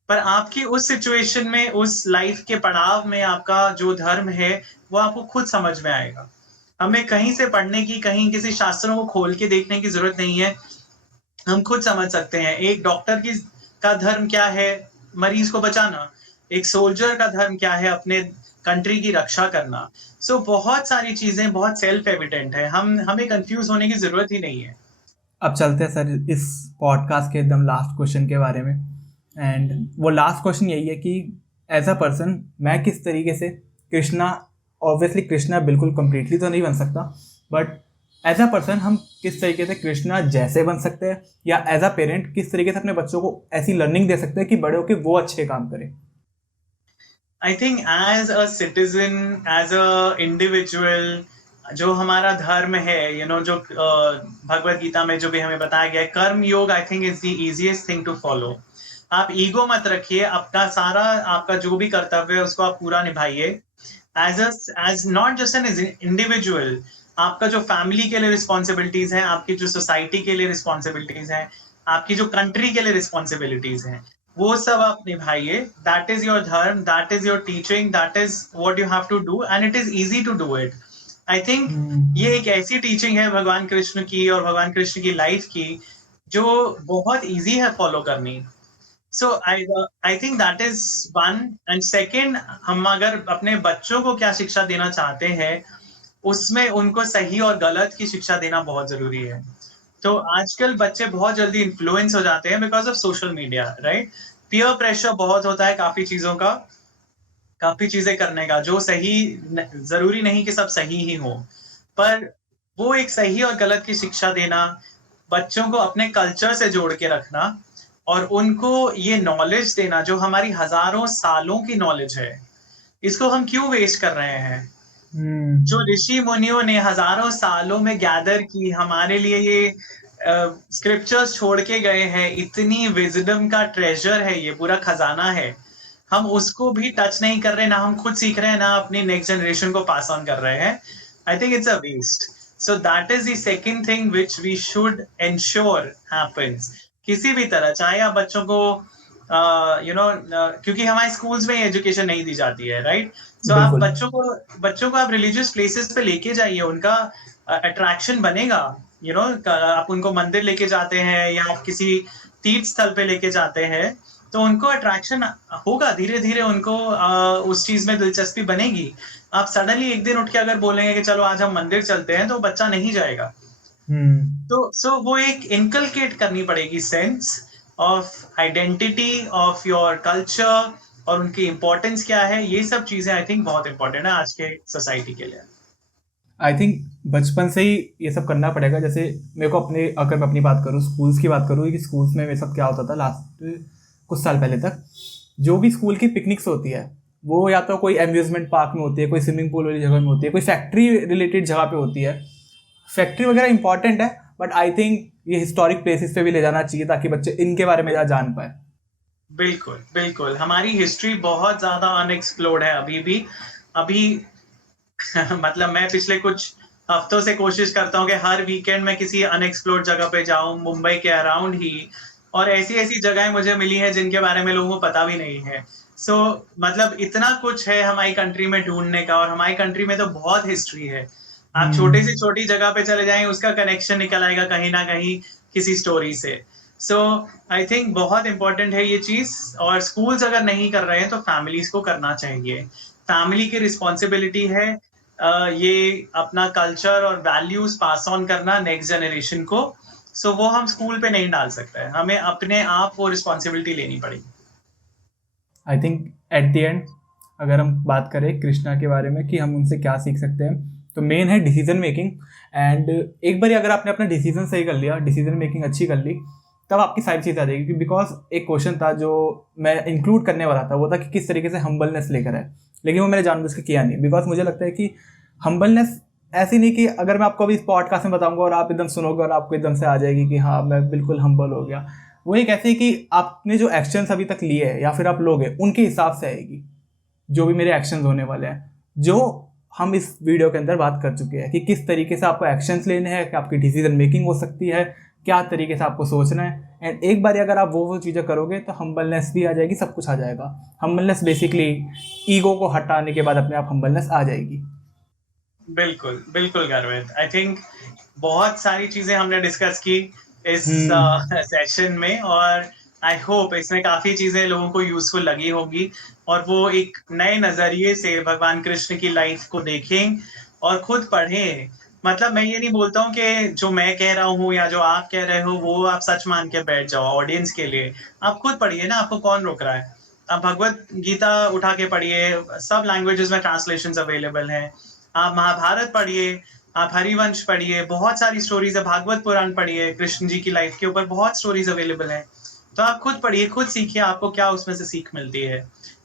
पर आपकी उस सिचुएशन में, उस लाइफ के पड़ाव में आपका जो धर्म है वो आपको खुद समझ में आएगा। हमें कहीं से पढ़ने की, कहीं किसी शास्त्रों को खोल के देखने की जरूरत नहीं है, हम खुद समझ सकते हैं। एक डॉक्टर की का धर्म क्या है? मरीज को बचाना। एक सोल्जर का धर्म क्या है? अपने कंट्री की रक्षा करना। सो बहुत सारी चीजें बहुत सेल्फ एविडेंट है, हमें कंफ्यूज होने की जरूरत ही नहीं है। अब चलते हैं सर इस पॉडकास्ट के एकदम लास्ट क्वेश्चन के बारे में, एंड वो लास्ट क्वेश्चन यही है कि एज अ पर्सन मैं किस तरीके से कृष्णा, ऑब्वियसली कृष्णा बिल्कुल कम्प्लीटली तो नहीं बन सकता, बट एज अ पर्सन हम किस तरीके से कृष्णा जैसे बन सकते हैं, या एज अ पेरेंट किस तरीके से अपने बच्चों को ऐसी लर्निंग दे सकते हैं कि बड़े होकर वो अच्छे काम करें। I think as a citizen, as a individual, जो हमारा धर्म है, जो भगवत गीता में जो भी हमें बताया गया है, कर्म योग I think is the easiest thing to follow. आप ईगो मत रखिए, आपका जो भी कर्तव्य है उसको आप पूरा निभाइए। As not just an individual, आपका जो फैमिली के लिए रिस्पॉन्सिबिलिटीज हैं, आपकी जो सोसाइटी के लिए रिस्पॉन्सिबिलिटीज हैं, आपकी जो कंट्री के लिए रिस्पॉन्सिबिलिटीज हैं, वो सब आप निभाइए। That is your dharma, that is your teaching, that is what you have to do, and it is easy to do it. I think ये एक ऐसी टीचिंग है भगवान कृष्ण की और भगवान कृष्ण की लाइफ की, जो बहुत इजी है फॉलो करनी। So I think that is one, and second, हम अगर अपने बच्चों को क्या शिक्षा देना चाहते हैं, उसमें उनको सही और गलत की शिक्षा देना बहुत जरूरी है। तो आजकल बच्चे बहुत जल्दी इन्फ्लुएंस हो जाते हैं because of social media, right? Peer pressure बहुत होता है काफी चीजों का, काफी चीजें करने का, जो सही जरूरी नहीं कि सब सही ही हो, पर वो एक सही और गलत की शिक्षा देना, बच्चों को अपने कल्चर से जोड़ के रखना और उनको ये नॉलेज देना जो हमारी हजारों सालों की नॉलेज है, इसको हम क्यों वेस्ट कर रहे हैं? जो ऋषि मुनियों ने हजारों सालों में गैदर की, हमारे लिए ये स्क्रिप्चर्स छोड़ के गए हैं, इतनी विजडम का ट्रेजर है, ये पूरा खजाना है, हम उसको भी टच नहीं कर रहे, ना हम खुद सीख रहे हैं, ना अपनी नेक्स्ट जनरेशन को पास ऑन कर रहे हैं। I think it's a waste. So that is the second thing which we should ensure happens किसी भी तरह, चाहे आप बच्चों को क्योंकि हमारे स्कूल्स में एजुकेशन नहीं दी जाती है, राइट? सो आप बच्चों को आप रिलीजियस प्लेसेस पे लेके जाइए, उनका अट्रैक्शन बनेगा। आप उनको मंदिर लेके जाते हैं या आप किसी तीर्थ स्थल पे लेके जाते हैं, तो उनको अट्रैक्शन होगा, धीरे धीरे उनको उस चीज में दिलचस्पी बनेगी। आप सडनली एक दिन उठ के अगर बोलेंगे कि चलो आज हम मंदिर चलते हैं, तो बच्चा नहीं जाएगा। तो वो एक इनकलकेट करनी पड़ेगी sense of identity of your culture, और उनकी इम्पोर्टेंस क्या है, ये सब चीजें आई थिंक बहुत इंपॉर्टेंट है आज के सोसाइटी के लिए। आई थिंक बचपन से ही ये सब करना पड़ेगा। जैसे मेरे को अगर मैं अपनी बात करूँ, स्कूल्स की बात करूँ, कि स्कूल्स में ये सब क्या होता था लास्ट कुछ साल पहले तक, जो भी स्कूल की पिकनिक्स होती है वो या तो कोई एम्यूजमेंट पार्क में होती है, कोई स्विमिंग पूल वाली जगह में होती है, कोई फैक्ट्री रिलेटेड जगह पे होती है। फैक्ट्री वगैरह इंपॉर्टेंट है, बट आई थिंक ये हिस्टोरिक प्लेसेस पे भी ले जाना चाहिए ताकि बच्चे इनके बारे में जान पाए। बिल्कुल बिल्कुल, हमारी हिस्ट्री बहुत ज्यादा अनएक्सप्लोर्ड है अभी मतलब मैं पिछले कुछ हफ्तों से कोशिश करता हूँ कि हर वीकेंड में किसी अनएक्सप्लोर्ड जगह पे जाऊं, मुंबई के अराउंड ही, और ऐसी जगहें मुझे मिली हैं जिनके बारे में लोगों को पता भी नहीं है। मतलब इतना कुछ है हमारी कंट्री में ढूंढने का, और हमारी कंट्री में तो बहुत हिस्ट्री है। आप छोटी से छोटी जगह पे चले जाएं, उसका कनेक्शन निकल आएगा कहीं ना कहीं किसी स्टोरी से। आई थिंक बहुत इंपॉर्टेंट है ये चीज, और स्कूल्स अगर नहीं कर रहे हैं तो फैमिलीज को करना चाहिए। फैमिली की रिस्पॉन्सिबिलिटी है ये अपना कल्चर और वैल्यूज पास ऑन करना नेक्स्ट जनरेशन को। वो हम स्कूल पे नहीं डाल सकते हैं, हमें अपने आप वो रिस्पॉन्सिबिलिटी लेनी पड़ेगी। I think at the end अगर हम बात करें कृष्णा के बारे में कि हम उनसे क्या सीख सकते हैं, तो मेन है डिसीजन मेकिंग। एंड एक बार अगर आपने अपना डिसीजन सही कर लिया, डिसीजन मेकिंग अच्छी कर ली, तब आपकी सारी चीज़ आ जाएगी। बिकॉज एक क्वेश्चन था जो मैं इंक्लूड करने वाला था, वो था कि किस तरीके से हम्बलनेस लेकर है, लेकिन वो मैंने जानबूझ के किया नहीं। बिकॉज मुझे लगता है कि हम्बलनेस ऐसी नहीं कि अगर मैं आपको अभी इस पॉडकास्ट में बताऊंगा और आप एकदम सुनोगे और आपको एकदम से आ जाएगी कि हाँ मैं बिल्कुल हम्बल हो गया। वो एक ऐसी कि आपने जो एक्शंस अभी तक लिए हैं या फिर आप लोगे उनके हिसाब से आएगी, जो भी मेरे एक्शंस होने वाले हैं, जो हम इस वीडियो के अंदर बात कर चुके हैं कि किस तरीके से आपको एक्शंस लेने हैं, कि आपकी डिसीजन मेकिंग हो सकती है, क्या तरीके से आपको सोचना है। एंड एक बार अगर आप वो चीज़ें करोगे तो हम्बलनेस भी आ जाएगी, सब कुछ आ जाएगा। हम्बलनेस बेसिकली ईगो को हटाने के बाद अपने आप हम्बलनेस आ जाएगी। बिल्कुल बिल्कुल गर्वित। आई थिंक बहुत सारी चीजें हमने डिस्कस की इस सेशन में, और आई होप इसमें काफी चीजें लोगों को यूजफुल लगी होगी और वो एक नए नजरिए से भगवान कृष्ण की लाइफ को देखें और खुद पढ़ें। मतलब मैं ये नहीं बोलता हूँ कि जो मैं कह रहा हूँ या जो आप कह रहे हो वो आप सच मान के बैठ जाओ ऑडियंस के लिए। आप खुद पढ़िए ना, आपको कौन रोक रहा है। आप भगवत गीता उठा के पढ़िए, सब लैंग्वेजेस में ट्रांसलेशंस अवेलेबल हैं। आप महाभारत पढ़िए, आप हरिवंश पढ़िए, बहुत सारी स्टोरीज है। भागवत पुराण पढ़िए, कृष्ण जी की लाइफ के ऊपर बहुत स्टोरीज अवेलेबल हैं। तो आप खुद पढ़िए, खुद सीखिए आपको क्या उसमें से सीख मिलती है।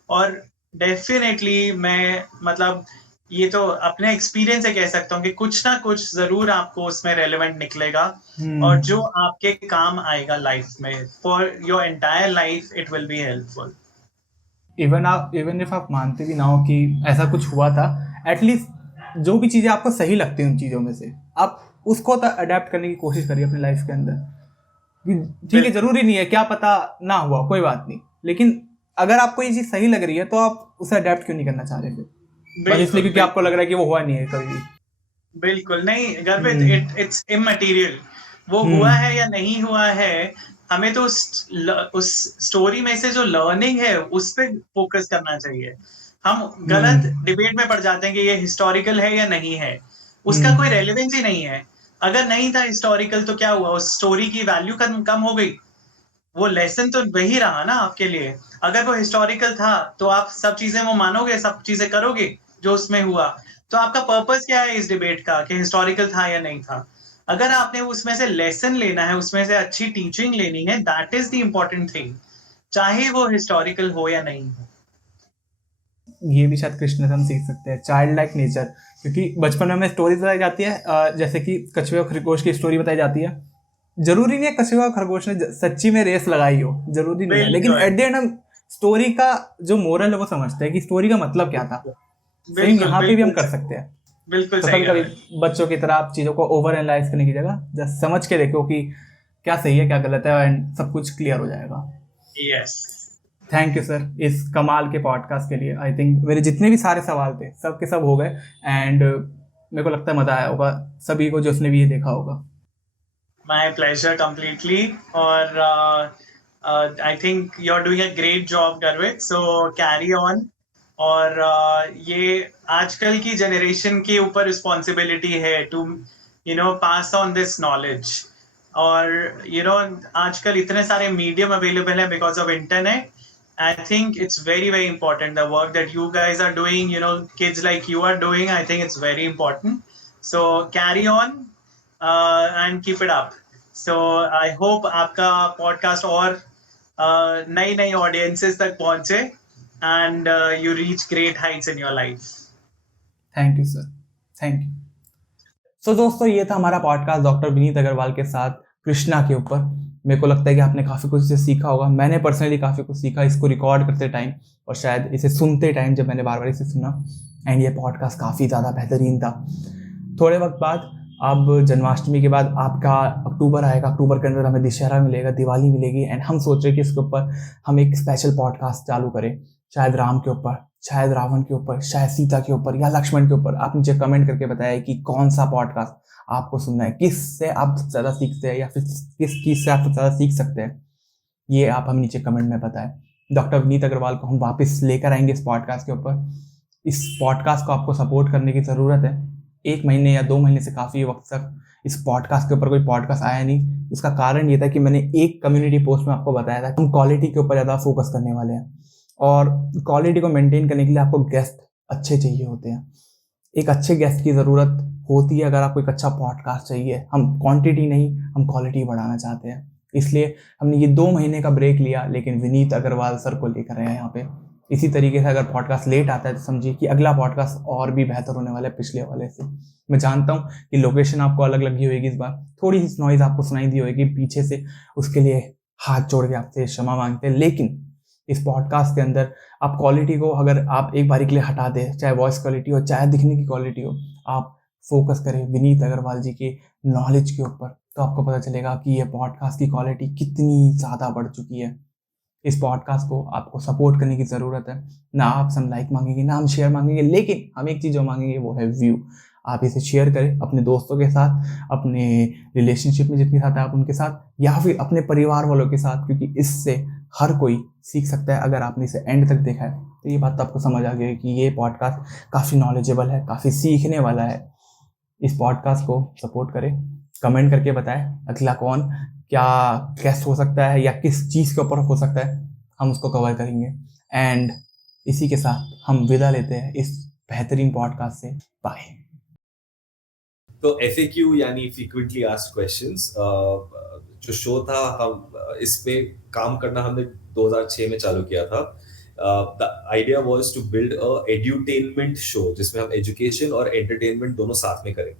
और डेफिनेटली मैं मतलब ये तो अपने एक्सपीरियंस से कह सकता हूँ कि कुछ ना कुछ जरूर आपको उसमें रेलेवेंट निकलेगा और जो आपके काम आएगा लाइफ में। For your entire life it will be helpful. Even if आप मानते भी ना हो कि ऐसा कुछ हुआ था, एटलीस्ट जो भी चीज़ें आपको सही लगती हैं उन चीज़ों में से आप उसको अडेप्ट करने की कोशिश करिए अपनी लाइफ के अंदर। ठीक है, जरूरी नहीं है, क्या पता ना हुआ, कोई बात नहीं, लेकिन अगर आपको ये चीज़ सही लग रही है तो आप उसे अडेप्ट क्यों नहीं करना चाह रहे फिर? बस इसलिए क्योंकि आपको लग रहा है कि वो हुआ नहीं है कभी भी। बिल्कुल नहीं गर्वित, इट्स इमटेरियल। वो हुआ है या नहीं हुआ है, हमें तो उस स्टोरी में से जो लर्निंग है उस पे फोकस करना चाहिए। हम गलत डिबेट में पड़ जाते हैं कि ये हिस्टोरिकल है या नहीं है, उसका कोई रेलेवेंस ही नहीं है। अगर नहीं था हिस्टोरिकल तो क्या हुआ, उस स्टोरी की वैल्यू कम हो गई? वो लेसन तो वही रहा ना आपके लिए। अगर वो हिस्टोरिकल था तो आप सब चीजें वो मानोगे, सब चीजें करोगे जो उसमें हुआ। तो आपका पर्पस क्या है इस डिबेट का कि हिस्टोरिकल था या नहीं था? अगर आपने उसमें से लेसन लेना है, उसमें से अच्छी टीचिंग लेनी है, that is the important thing, चाहे वो हिस्टोरिकल हो या नहीं हो। ये भी शायद कृष्ण से हम सीख सकते हैं, चाइल्ड लाइक नेचर। क्योंकि बचपन में हमें स्टोरीज बताई जाती है, जैसे कि कछुए और खरगोश की स्टोरी बताई जाती है। जरूरी नहीं है कछुआ और खरगोश ने सच्ची में रेस लगाई हो, जरूरी नहीं है, लेकिन एट द एंड हम स्टोरी का जो मोरल है वो समझते हैं कि स्टोरी का मतलब क्या था। सेम यहाँ पे भी हम कर सकते हैं। बिल्कुल तो सही कभी कभी बच्चों की तरह आप चीज़ों को ओवर एनालाइज करने की जगह जस्ट समझ के देखो कि क्या सही है क्या गलत है, एंड सब कुछ क्लियर हो जाएगा। यस, थैंक यू सर इस कमाल के पॉडकास्ट के लिए। आई थिंक मेरे जितने भी सारे सवाल थे सब के सब हो गए, एंड मेरे को लगता है मज़ा आया होगा सभी को जिसने भी ये देखा होगा। My pleasure completely. और I think you are doing a great job Garvit, so carry on. और ये आजकल की जनरेशन के ऊपर रिस्पॉन्सिबिलिटी है to pass on this knowledge. और आजकल इतने सारे मीडियम अवेलेबल है because of internet. I think it's very, very important. The work that you guys are doing, kids like you are doing, I think it's very important. So carry on and keep it up. So I hope आपका podcast और नई नई audiences तक पहुंचे and you reach great heights in your life. Thank you sir, thank you. So दोस्तों, ये था हमारा पॉडकास्ट डॉक्टर विनीत अग्रवाल के साथ कृष्णा के ऊपर। मेरे को लगता है कि आपने काफ़ी कुछ इसे सीखा होगा। मैंने पर्सनली काफ़ी कुछ सीखा इसको रिकॉर्ड करते टाइम और शायद इसे सुनते टाइम जब मैंने बार बार इसे सुना। एंड ये पॉडकास्ट काफ़ी ज़्यादा बेहतरीन था। थोड़े वक्त बाद अब जन्माष्टमी के बाद आपका अक्टूबर आएगा। अक्टूबर के अंदर हमें दशहरा मिलेगा, दिवाली मिलेगी, एंड हम सोच रहे हैं कि इसके ऊपर हम एक स्पेशल पॉडकास्ट चालू करें, शायद राम के ऊपर, शायद रावण के ऊपर, शायद सीता के ऊपर या लक्ष्मण के ऊपर। आप नीचे कमेंट करके बताएं कि कौन सा पॉडकास्ट आपको सुनना है, किस से आप सबसे ज़्यादा सीखते हैं या फिर किस चीज़ से आप सबसे ज़्यादा सीख सकते हैं, ये आप हमें नीचे कमेंट में बताएं। डॉक्टर विनीत अग्रवाल को हम वापस लेकर आएंगे इस पॉडकास्ट के ऊपर। इस पॉडकास्ट को आपको सपोर्ट करने की ज़रूरत है। 1 महीने या 2 महीने से काफ़ी वक्त तक इस पॉडकास्ट के ऊपर कोई पॉडकास्ट आया नहीं। उसका कारण ये था कि मैंने एक कम्युनिटी पोस्ट में आपको बताया था हम क्वालिटी के ऊपर ज़्यादा फोकस करने वाले हैं, और क्वालिटी को मेंटेन करने के लिए आपको गेस्ट अच्छे चाहिए होते हैं। एक अच्छे गेस्ट की ज़रूरत होती है अगर आपको एक अच्छा पॉडकास्ट चाहिए। हम क्वांटिटी नहीं, हम क्वालिटी बढ़ाना चाहते हैं, इसलिए हमने ये 2 महीने का ब्रेक लिया, लेकिन विनीत अग्रवाल सर को लेकर आए हैं यहाँ पे। इसी तरीके से अगर पॉडकास्ट लेट आता है तो समझिए कि अगला पॉडकास्ट और भी बेहतर होने वाला है पिछले वाले से। मैं जानता हूँ कि लोकेशन आपको अलग लगी होगी इस बार, थोड़ी सी नॉइज आपको सुनाई दी होगी पीछे से, उसके लिए हाथ जोड़ के आपसे क्षमा मांगते हैं। लेकिन इस पॉडकास्ट के अंदर आप क्वालिटी को अगर आप एक बारी के लिए हटा दें, चाहे वॉइस क्वालिटी हो चाहे दिखने की क्वालिटी हो, आप फोकस करें विनीत अग्रवाल जी के नॉलेज के ऊपर, तो आपको पता चलेगा कि ये पॉडकास्ट की क्वालिटी कितनी ज़्यादा बढ़ चुकी है। इस पॉडकास्ट को आपको सपोर्ट करने की ज़रूरत है। ना आप हम लाइक मांगेंगे, ना हम शेयर मांगेंगे, लेकिन हम एक चीज़ जो मांगेंगे वो है व्यू। आप इसे शेयर करें अपने दोस्तों के साथ, अपने रिलेशनशिप में जितने साथ है आप उनके साथ, या फिर अपने परिवार वालों के साथ, क्योंकि इससे हर कोई सीख सकता है। अगर आपने इसे एंड तक देखा है तो ये बात तो आपको समझ आ गई कि ये पॉडकास्ट काफ़ी नॉलेजेबल है, काफ़ी सीखने वाला है। इस पॉडकास्ट को सपोर्ट करें, कमेंट करके बताएं अगला कौन क्या गेस्ट हो सकता है या किस चीज़ के ऊपर हो सकता है, हम उसको कवर करेंगे। एंड इसी के साथ हम विदा लेते हैं इस बेहतरीन पॉडकास्ट से। बाय। तो FAQ यानी फ्रीक्वेंटली आस्क्ड क्वेश्चंस जो शो था, हम इस पे काम करना हमने 2006 में चालू किया था। The idea was to build a edutainment show जिसमें हम एजुकेशन और एंटरटेनमेंट दोनों साथ में करें।